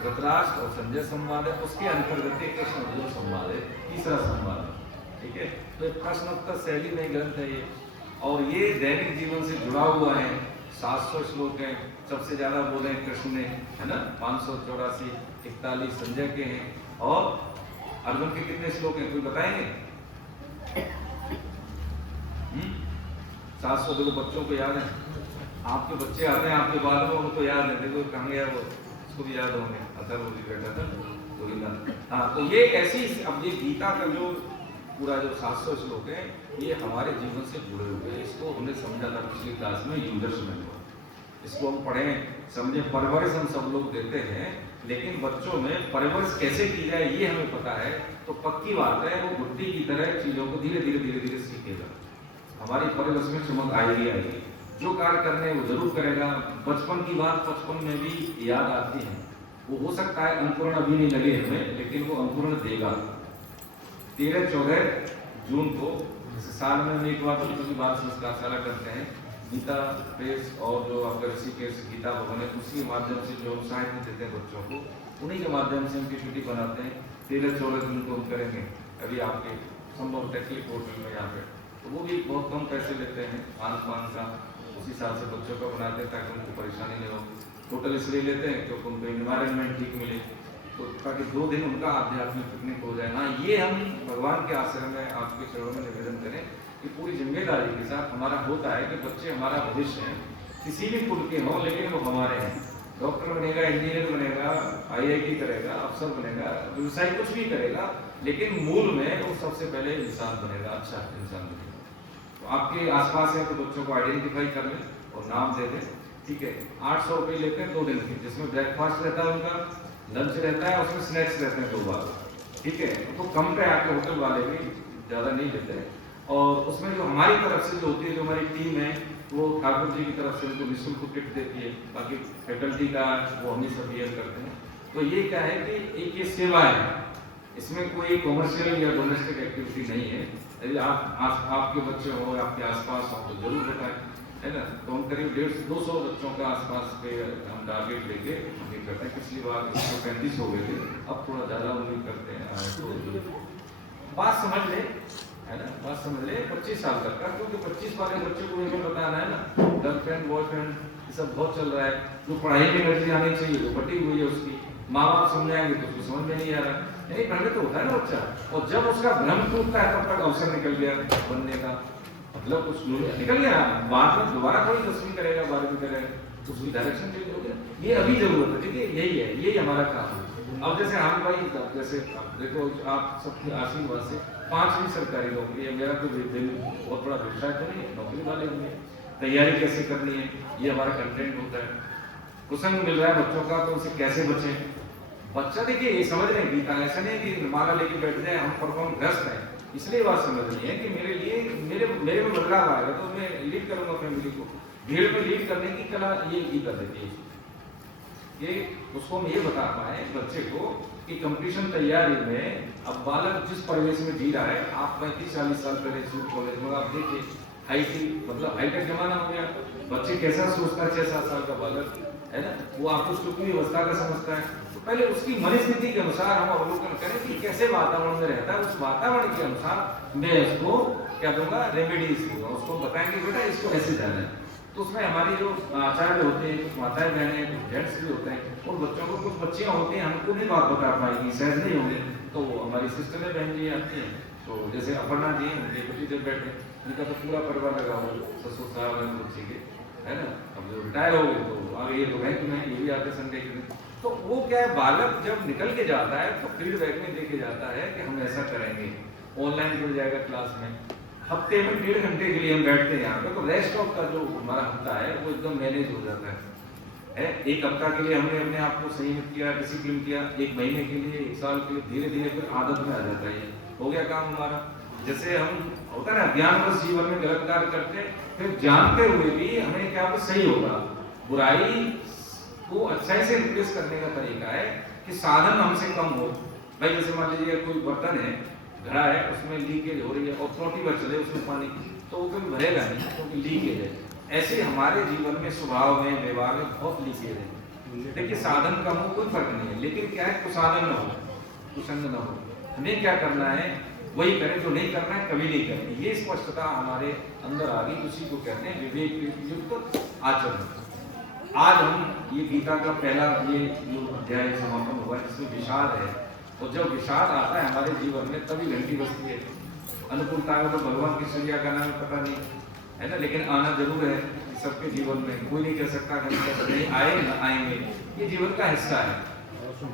धृतराष्ट्र और संजय संवाद है, उसके अंतर्गत कृष्ण अर्जुन संवाद है, तीसरा संवाद है, ठीक है। तो प्रश्नोत्तर शैली में ग्रंथ है ये, और ये दैनिक जीवन से जुड़ा हुआ है। 700 श्लोक हैं, सबसे ज्यादा बोले कृष्ण ने, है ना, 584, 41 संजय के हैं, और अर्जुन के कितने श्लोक हैं, कोई बताएंगे? 700 देखो, बच्चों को याद है, आपके बच्चे आते हैं आपके बाद में, उनको याद है, देखो कहाँ गया वो, उसको भी याद होंगे, अथर्व भी बैठा था तो हाँ। तो ये ऐसी, अब ये गीता का जो पूरा जो 700 श्लोक है ये हमारे जीवन से जुड़े हुए हैं। इसको हमने समझा था पिछली क्लास में, यूजर्स में, इसको हम पढ़ें समझे। परवरिश हम सब लोग देते हैं, लेकिन बच्चों में परवरिश कैसे की जाए ये हमें पता है, तो पक्की बात है वो बुद्धि की तरह चीजों को धीरे धीरे धीरे धीरे सीखेगा। हमारी परवरिश में चमक आएगी, जो कार्य करने वो जरूर करेगा। बचपन की बात बचपन में भी याद आती है, वो हो सकता है अंकुरण अभी नहीं लगे हमें, लेकिन वो अंकुरण देगा। 13-14 जून को साल में हम एक बार बच्चों की बाल संस्कारशाला करते हैं। गीता प्रेस और जो आपका ऋषिकेश गीता भवन है, उसी के माध्यम से जो साहित्य देते हैं बच्चों को, उन्हीं के माध्यम से हम PPT बनाते हैं। 13-14 जून को हम करेंगे, अभी आपके संभव टेक्निक होटल में यहाँ पे, तो वो भी बहुत कम पैसे लेते हैं, 5 का, उसी हिसाब से बच्चों का बनाते हैं ताकि उनको परेशानी नहीं हो। टोटल इसलिए लेते हैं क्योंकि उनको इन्वायरमेंट ठीक मिले, तो ताकि 2 दिन उनका आध्यात्मिक पिकनिक हो जाए। हाँ, ये हम भगवान के आश्रम में आपके चरणों में निवेदन करें कि पूरी जिम्मेदारी के साथ हमारा होता है कि बच्चे हमारा भविष्य हैं, किसी भी कुल के हों, लेकिन वो हमारे हैं। डॉक्टर बनेगा, इंजीनियर बनेगा, IIT करेगा, अफसर बनेगा, व्यवसाय कुछ भी करेगा, लेकिन मूल में वो सबसे पहले इंसान बनेगा, अच्छा इंसान बनेगा। तो आपके आसपास है तो बच्चों को आइडेंटिफाई कर लें और नाम दे दें, ठीक है। 800 रुपये लेते हैं 2 दिन के, जिसमें ब्रेकफास्ट रहता है उनका, लंच रहता है, उसमें स्नैक्स रहते हैं 2 बार, ठीक है। तो कम पे आके होटल वाले भी ज़्यादा नहीं देते हैं, और उसमें जो हमारी तरफ से जो होती है, जो हमारी टीम है, वो ठाकुर जी की तरफ से उनको निःशुल्क किट देती है, बाकी फैकल्टी का वो हम ही सब बियर करते हैं। तो ये क्या है कि एक ये सेवा है, इसमें कोई कॉमर्शियल या डोमेस्टिक एक्टिविटी नहीं है। यदि आपके बच्चे हो, आपके आसपास हो तो जरूर बताएं, है ना। तो हम करीब 150-200 बच्चों का आसपास पे हम टारगेट लेके उम्मीद करते हैं। पिछली बार 135 हो गए थे, अब थोड़ा ज़्यादा उम्मीद करते हैं। तो बात समझ ले, है ना, बात समझ ले 25 साल तक का, क्योंकि 25 वाले बच्चे को हमें बताना है ना, गर्लफ्रेंड बॉयफ्रेंड ये सब बहुत चल रहा है। जो पढ़ाई में एनर्जी आनी चाहिए वो फटी हुई है उसकी, माँ बाप समझाएंगे तो उसको समझ में नहीं आ रहा, नहीं भ्रमित तो होता है ना बच्चा। और जब उसका भ्रम टूटता है तब तक अवसर निकल गया बनने का, मतलब कुछ निकल गया, बाद में दोबारा थोड़ी 10वीं करेगा 12वीं करेगा, उसकी डायरेक्शन चेंज हो गया। ये अभी जरूरत है, ठीक है, यही है, यही हमारा काम है। अब जैसे हम भाई, जैसे देखो आप सबके आशीर्वाद से 5वीं सरकारी नौकरी है, मेरा तो दिल बहुत बड़ा व्यवसाय तो नहीं है, नौकरी वाले होंगे, तैयारी कैसे करनी है ये हमारा कंटेंट होता है। कुसंग मिल रहा है बच्चों का, तो उनसे कैसे बचें। बच्चा देखिए ये समझ रहे हैं गीता, ऐसा नहीं कि माला लेके बैठ जाए हम परफॉर्म ग्रस्त हैं, इसलिए बात समझनी है कि मेरे लिए मेरे में बदलाव आएगा तो मैं लीड करूंगा फैमिली को। भीड़ में लीड करने की कला ये गीता देती है। कि उसको हम ये बता पाए बच्चे को कि कंपटीशन तैयारी में अब बालक जिस परिवेश में जी रहा है, आप 35-40 साल पहले स्कूल कॉलेज में आप देखिए हाईटेक जमाना हो गया, बच्चे कैसा सोचता है 6-7 साल का बालक है ना, वो आपको चुपी अवस्था का समझता है। तो पहले उसकी मनस्थिति के अनुसार हम अवलोकन करें कि कैसे वातावरण में रहता है, उस वातावरण के अनुसार मैं उसको क्या दूंगा, रेमेडीज दूंगा, उसको बताएंगे बेटा इसको ऐसे जाना है। तो उसमें हमारी जो आचार्य होते हैं, कुछ माताएं बहनें, कुछ जेंट्स भी होते हैं, उन बच्चों को कुछ बच्चियां होती हैं हमको नहीं बात बता पाएंगी, सहज नहीं होंगे, तो हमारी सिस्टर में बहन जी आती हैं, तो जैसे अपर्णा जी उनके पति जब बैठे, उनका तो पूरा परिवार लगा हुआ, ससुर साहब है बच्ची के, है ना, अब जो रिटायर हो गए तो आगे ये तो बैंक में ये भी आते संडे के दिन। तो वो क्या है, बालक जब निकल के जाता है तो फीडबैक में देखे जाता है कि हम ऐसा करेंगे, ऑनलाइन जुड़ जाएगा क्लास में, हफ्ते में 1.5 घंटे के लिए हम बैठते हैं यहाँ पे, तो रेस्ट ऑफ का जो हमारा हफ्ता है वो एकदम मैनेज हो जाता है। एक हफ्ता के लिए हमने अपने आप को संयमित किया, डिसिप्लिन किया, 1 महीने के लिए, 1 साल के लिए, धीरे धीरे फिर आदत में आ जाता है, हो गया काम हमारा। जैसे हम होता है ना ज्ञानवश जीवन में गलत कार्य करते, फिर जानते हुए भी हमें क्या वो सही होगा, बुराई को अच्छाई से रिप्लेस करने का तरीका है कि साधन हमसे कम हो। भाई जैसे मान लीजिए कोई बर्तन है, घड़ा है, उसमें लीकेज हो रही है और टोटी पर चले उसमें पानी, तो वो कभी भरेगा नहीं क्योंकि लीकेज है। ऐसे हमारे जीवन में, स्वभाव में, व्यवहार में बहुत लीकेज है। देखिए साधन कम हो कोई फर्क नहीं है, लेकिन क्या है कुसाधन न हो, कुसंग न हो। हमें क्या करना है वही करें, जो नहीं करना है कभी नहीं करें। ये स्पष्टता हमारे अंदर आ गई, उसी को कहते हैं विवेक युक्त आचरण। आज हम ये गीता का पहला ये जो अध्याय समापन हुआ जिसमें विषाद है, और जब विषाद आता है हमारे जीवन में तभी घंटी बजती है। अनुकूलता है तो भगवान की सूर्या का नाम पता नहीं है ना, लेकिन आना जरूर है सबके जीवन में, कोई नहीं कह सकता नहीं आए न आएंगे, ये जीवन का हिस्सा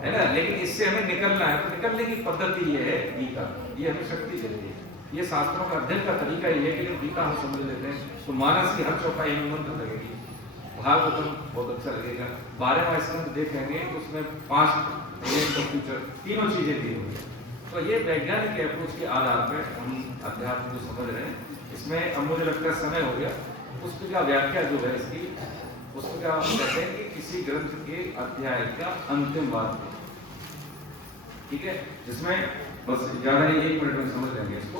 है ना। लेकिन इससे हमें निकलना है, तो निकलने की पद्धति ये है गीता, ये हमें शक्ति देती है। ये शास्त्रों का अध्ययन का तरीका ये है कि जब गीता हम समझ लेते हैं तो मानस की हर चौपाई में मंत्र लगेगी। भागवतम बहुत अच्छा लगेगा, 12वां स्कंद देखेंगे तो उसमें 5 फ्यूचर तीनों चीजें दी हुई है। तो ये वैज्ञानिक अप्रोच के आधार पर हम अध्यात्म को समझ रहे हैं। इसमें अब मुझे लगता है समय हो गया, उसकी क्या व्याख्या जो है इसकी, उसको क्या कहते हैं कि किसी ग्रंथ के अध्याय का अंतिम वाक्य, ठीक है, जिसमें बस ज्यादा नहीं 1 मिनट में समझ लेंगे इसको।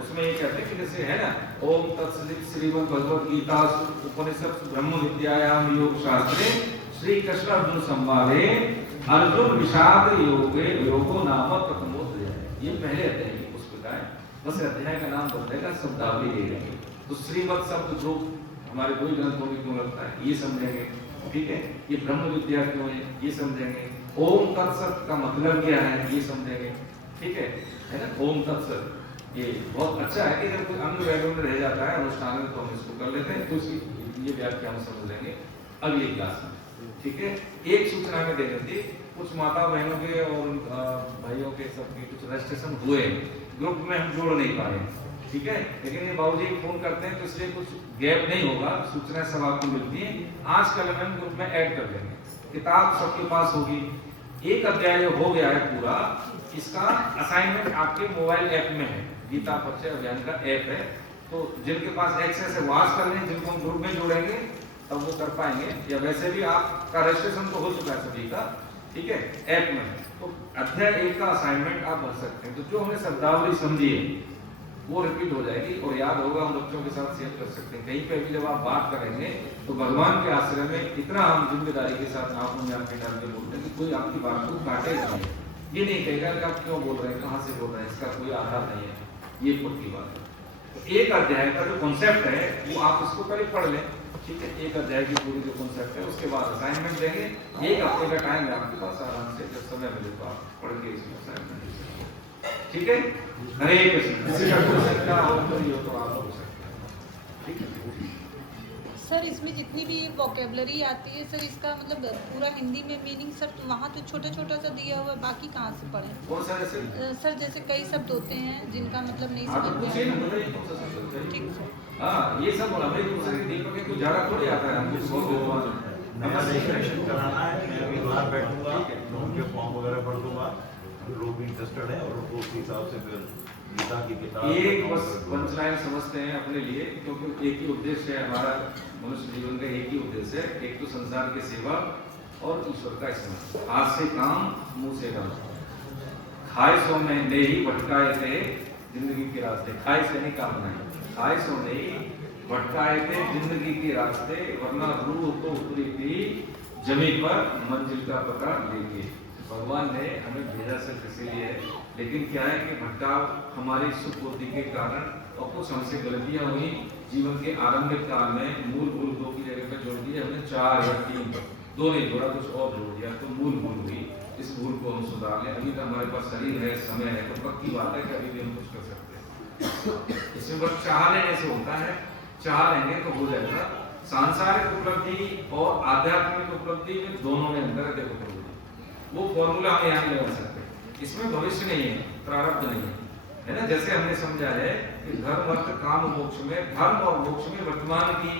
उसमें ये कहते हैं कि जैसे है ना, ओम तत्सदित श्रीमद् भगवद गीता उपनिषद ब्रह्म विद्यायाम योग शास्त्रे श्री कृष्ण अर्जुन संवादे अर्जुन विषाद योगो नाम प्रथमोध्याय। ये पहले अध्याय की पुस्तक है, बस अध्याय का नाम बदलेगा, शब्दावली ले लेंगे। तो श्रीमद् शब्द जो हमारे कोई ग्रंथों में क्यों लगता है ये समझेंगे, ठीक है, ये ब्रह्म विद्या क्यों है ये समझेंगे, ओम तत्सत का मतलब क्या है ये समझेंगे, ठीक है ना। ओम तत्सत ये बहुत अच्छा है कि जब कोई अंग वैगों में रह जाता है अनुष्ठान में तो हम इसको कर लेते हैं, तो इसकी ये व्याख्या हम समझ लेंगे अगली क्लास में, ठीक है। एक सूचना में दे देती, कुछ माता बहनों के और भाइयों के सबके कुछ रजिस्ट्रेशन हुए, ग्रुप में हम जोड़ नहीं पाए, ठीक है, लेकिन ये बाबूजी फोन करते हैं तो इसलिए कुछ गैप नहीं होगा, सूचना सब आपको मिलती है। आज कल हम ग्रुप में ऐड कर देंगे, किताब सबके पास होगी, एक अध्याय हो गया है पूरा, इसका असाइनमेंट आपके मोबाइल ऐप में है, गीता परिचय अभियान का ऐप है, तो जिनके पास एक्सेस है वो आज कर लें, जिनको हम ग्रुप में जोड़ेंगे तब वो कर पाएंगे, या वैसे भी आपका रजिस्ट्रेशन तो हो चुका है सभी का, ठीक है, ऐप में। तो अध्याय 1 का असाइनमेंट आप भर सकते हैं, तो जो हमने शब्दावली समझी है वो रिपीट हो जाएगी और याद होगा, हम बच्चों के साथ शेयर कर सकते हैं। कहीं पे भी जब आप बात करेंगे तो भगवान के आश्रय में इतना हम जिम्मेदारी के साथ आप में आपके डाल के बोलते हैं कि कोई आपकी बात को काटेगा नहीं, ये नहीं कहेगा कि आप क्यों बोल रहे हैं, कहाँ से बोल रहे हैं, इसका कोई आधार नहीं है, ये पक्की बात है। तो एक अध्याय का जो कॉन्सेप्ट है वो आप उसको पहले पढ़ लें, ठीक है, एक अध्याय की पूरी जो कॉन्सेप्ट है, उसके बाद असाइनमेंट देंगे, 1 हफ्ते का टाइम है आपके पास, आराम से जब समय मिले तो आप पढ़ के इसमें असाइनमेंट, ठीक है। हरे कृष्ण। किसी का क्वेश्चन का हो तो आप हो सकते हैं, ठीक है। सर इसमें जितनी भी वोकेबलरी आती है सर, इसका मतलब पूरा हिंदी में मीनिंग सर वहाँ तो छोटा छोटा सा दिया हुआ है, बाकी कहाँ से पढ़ें? कौन सा जैसे सर जैसे कई शब्द होते हैं जिनका मतलब नहीं आप समझ पूछिए में ना, बताइए कौन सा शब्द है। ठीक सर। हाँ ये सब हमें दूसरे दीपक के कुछ ज्यादा थोड़ी आता है, हमको बहुत नया रजिस्ट्रेशन कराना है, मैं अभी बाहर बैठूंगा, उनके फॉर्म वगैरह भर दूंगा, लोग भी इंटरेस्टेड है और उनको उस हिसाब से फिर गीता की किताब एक बस पंचलाइन समझते हैं अपने लिए, क्योंकि एक ही उद्देश्य है हमारा, मनुष्य जीवन का एक ही उद्देश्य है, एक तो संसार की सेवा और ईश्वर का स्मरण। हाथ से काम, मुंह से काम। खाए सो में दे ही भटकाए थे जिंदगी के रास्ते। खाए से नहीं काम नहीं, खाए सो नहीं भटकाए थे जिंदगी के रास्ते, वरना रूह तो उतरी थी जमीन पर मंजिल का पता लेके। भगवान ने हमें भेजा सिर्फ इसीलिए, लेकिन क्या है कि भटकाव हमारी सुख बुद्धि के कारण और कुछ हमसे गलतियां हुई जीवन के आरंभिक काल में। मूल दो की जगह पर जोड़ दिया हमने 4 या 3, 2 नहीं जोड़ा, कुछ और जोड़ दिया, तो मूल हुई। इस भूल को हम सुधार लें। अभी तो हमारे पास शरीर है, समय है, तो पक्की बात है कि अभी भी हम कुछ कर सकते हैं। इसमें बस चाह लेने से होता है, चाह लेंगे तो हो जाएगा। सांसारिक उपलब्धि और आध्यात्मिक उपलब्धि में दोनों में अंतर है। देखो प्रभु जी, वो फॉर्मूला हम यहाँ नहीं लगा सकते। इसमें भविष्य नहीं है, प्रारब्ध नहीं है ना। जैसे हमने समझा है कि धर्म अर्थ काम मोक्ष में, धर्म और मोक्ष में वर्तमान की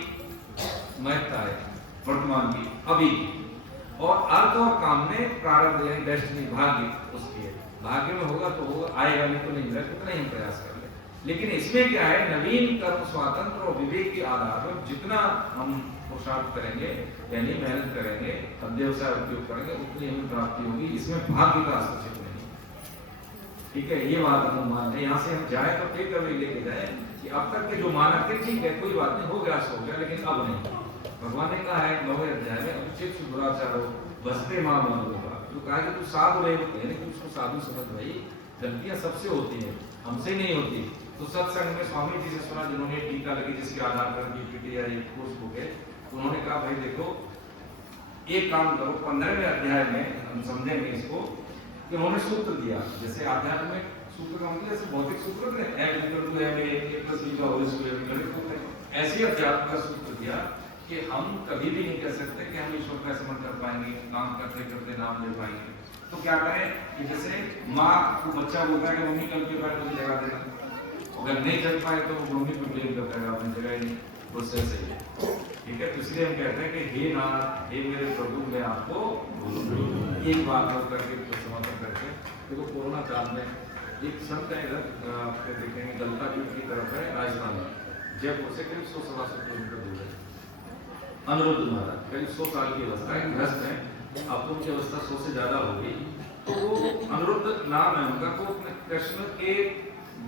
महत्ता है, वर्तमान की, अभी की। और अर्थ और काम में प्रारब्ध यानी डेस्टिनी, भाग्य उसकी है। भाग्य में होगा तो होगा, आएगा नहीं तो नहीं मिलेगा, कितना ही प्रयास कर ले। लेकिन इसमें क्या है, नवीन कर्म स्वातंत्र और विवेक के आधार पर जितना हम पुरुषार्थ करेंगे यानी मेहनत करेंगे, अध्यवसाय उपयोग करेंगे, उतनी हमें प्राप्ति होगी। इसमें भाग्य का हस्तक्षेप नहीं। ठीक है, ये बात हम मान लें। यहाँ से हम जाए तो टेक अवे लेके जाए कि अब तक के जो मानक थे ठीक है, कोई बात नहीं, हो गया सो गया, लेकिन अब नहीं। भगवान ने कहा है 9वें अध्याय में, अनुचित दुराचारो बसते मां होगा। तो कहा कि तू साधु रहे, यानी कि उसको साधु समझ भाई, गलतियां सबसे होती हैं, हमसे नहीं होती। तो सत्संग में स्वामी जी से सुना, जिन्होंने टीका लगी जिसके आधार पर पीपीटी या एक कोर्स बुक है, तो उन्होंने कहा भाई देखो एक काम करो, 15वें अध्याय में हम समझेंगे इसको कि उन्होंने सूत्र दिया। जैसे आध्यात्म में सूत्र का मतलब जैसे भौतिक सूत्र है, ऐसे अध्यात्म का सूत्र दिया कि हम कभी भी नहीं कह सकते कि हम ईश्वर का स्मरण कर पाएंगे, काम करते करते नाम ले पाएंगे। तो क्या करें कि जैसे माँ को बच्चा बोलता है कि मम्मी कल के बाद मुझे जगा देना, अगर नहीं जग पाए तो मम्मी को ब्लेम करता है, आपने जगह नहीं, उससे सही है। ठीक है, तो इसलिए हम कहते हैं कि हे नाथ, हे मेरे प्रभु, मैं आपको एक बात और करके समापन करके। देखो कोरोना काल में एक संत है इधर आप देखेंगे गलतापीठ की तरफ है, राजस्थान में, जयपुर से करीब 100-125 किलोमीटर दूर है। अनिरुद्ध महाराज करीब 100 साल की अवस्था है, ग्रस्त है, अब तो उनकी अवस्था 100 से ज्यादा होगी। तो वो अनिरुद्ध नाम है उनका, तो कृष्ण के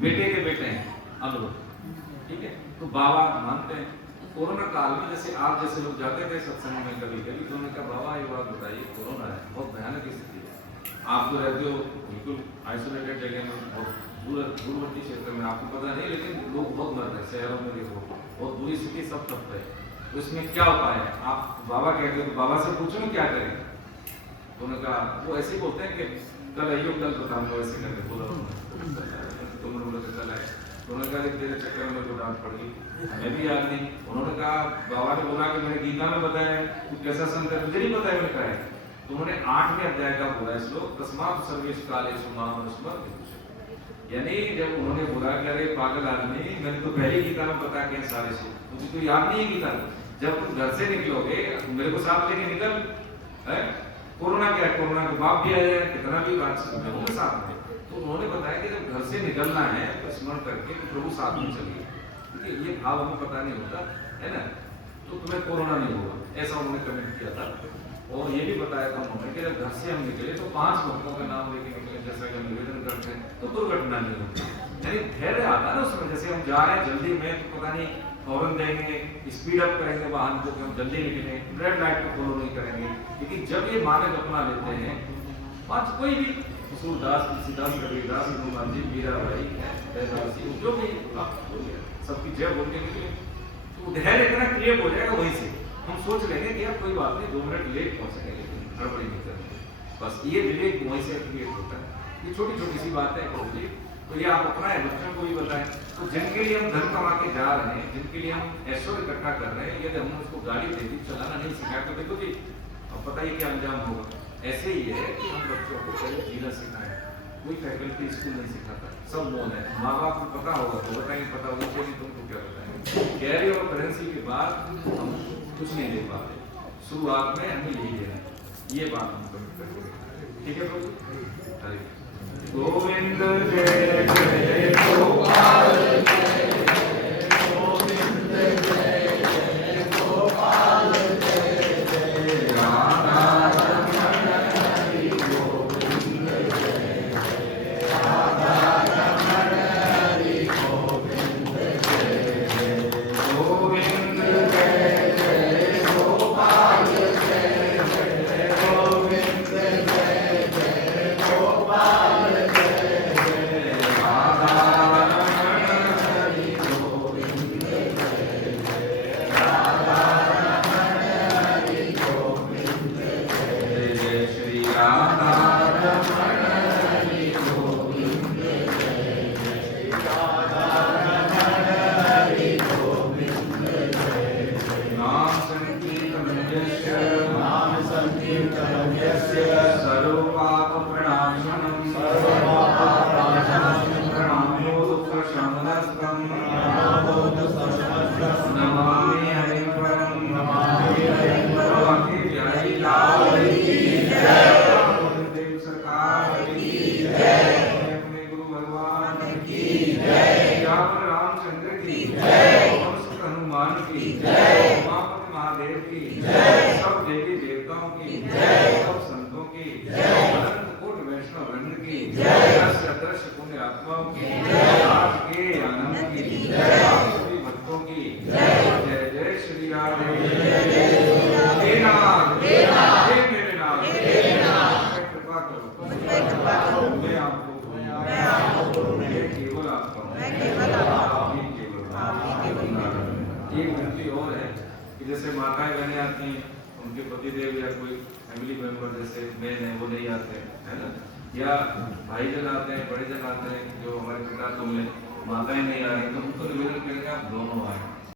बेटे के बेटे हैं अनिरुद्ध। ठीक है, तो बाबा मानते हैं। कोरोना काल में जैसे आप जैसे लोग जाते थे सत्संग में कभी कभी, तो उन्होंने कहा बाबा ये बात बताइए, कोरोना है, बहुत भयानक स्थिति है, आप तो रहते हो बिल्कुल आइसोलेटेड जगह में, बहुत दूरवर्ती क्षेत्र में, आपको पता नहीं, लेकिन लोग बहुत मरते हैं शहरों में, देखो बहुत बुरी स्थिति, सब ठप है, तो इसमें क्या उपाय है? आप बाबा कहते हो तो बाबा से पूछो ना क्या करें। तो उन्होंने कहा, वो ऐसे ही बोलते हैं कि कल आइयो, कल बताऊंगा, ऐसे करके बोला तुम लोग कल आए। तो उन्होंने कहा तेरे चक्कर में तो डांट पड़ गई, मैं भी याद नहीं। उन्होंने कहा बाबा ने बोला कि मैंने गीता में बताया, तू कैसा संत है मुझे नहीं पता है, मैंने कहा है। तो उन्होंने 8वें अध्याय का बोला श्लोक, तस्मात् सर्वेषु कालेषु मां स्मर। यानी जब उन्होंने बोला कि अरे पागल आदमी, मैंने तो पहले गीता में बता के सारे से, मुझे तो याद नहीं है गीता। जब तुम घर से निकलोगे, मेरे को साथ लेके निकल, है कोरोना क्या है, कोरोना के बाप भी आए, कितना भी बात होंगे साथ में। तो उन्होंने बताया कि जब घर से निकलना है तो स्मरण करके प्रभु साथ में चलिए। ठीक है, ये भाव हमें पता नहीं होता है ना, तो तुम्हें कोरोना नहीं होगा, ऐसा उन्होंने कमेंट किया था। और ये भी बताया था उन्होंने कि जब घर से हम निकले तो 5 भक्तों का नाम लेके निकले, जैसा कि हम निवेदन करते हैं, तो दुर्घटना नहीं होती। यानी धैर्य आता है ना उसमें, जैसे हम जा रहे हैं जल्दी में, तो पता नहीं हॉर्न देंगे, स्पीड अप करेंगे वाहन को, हम जल्दी निकलेंगे, रेड लाइट को फॉलो नहीं करेंगे। लेकिन जब ये मानक अपना लेते हैं, आज कोई भी सूरदास, तुलसीदास, कबीरदास, हनुमान जी, मीराबाई, जो भी सबकी जय बोल के निकले, तो धैर्य इतना क्लियर हो जाएगा। वहीं से हम सोच लेंगे कि अब कोई बात नहीं, 2 मिनट लेट पहुंचेंगे, लेकिन हड़बड़ी नहीं करेंगे। बस ये विवेक वहीं से क्रिएट होता है। ये छोटी छोटी सी बात है प्रभु जी, तो ये आप अपना है, बच्चों को भी बताएं। तो जिनके लिए हम धन कमा के जा रहे हैं, जिनके लिए हम ऐश्वर्य इकट्ठा कर रहे हैं, यदि हमने उसको गाड़ी दे दी, चलाना नहीं सिखाया, तो देखो जी अब पता ही क्या अंजाम होगा। ऐसे ही है कि हम बच्चों को पहले जीना सिखाएं। कोई फैकल्टी स्कूल नहीं सिखाता, सब मौन है। माँ बाप को पता होगा तो बताएंगे, पता होगा तो तुमको क्या बताएंगे। कैरियर और करेंसी के बाद हम कुछ नहीं दे पाते, शुरुआत में हमें यही देना है, ये बात हम कमिट करेंगे। ठीक है प्रभु, हरे गोविंद जय जय गोपाल जय गोविंद जय जय गोपाल जय जय राधा नमामि हरिं परं भगवती प्यारी लाल की जय, गुरुदेव सरकार की जय, अपने गुरु भगवान की जय, श्याम रामचंद्र की जय, और हनुमान की जय, उमापति महादेव की जय, सब देवी देवताओं की जय, सब संतों की जय, अनंत कोटि वैष्णव वृंद की जय, दृश्य अदृश्य पुण्य आत्माओं की जय, आज के आनंद की जय, आप सभी भक्तों की जय, जय जय श्री राधे, हे नाथ हे मेरे नाथ, कृपा करो, मैं आपको केवल आपका आप ही केवल। एक विनती और है कि जैसे माताएं बहनें आती हैं, उनके पतिदेव या कोई फैमिली मेंबर जैसे मैं है वो नहीं आते है ना, या भाई जन आते हैं, बड़े जन आते हैं, जो हमारे पिता तुम में माताएं नहीं आ रही, तो उनको निवेदन करेंगे आप दोनों आए।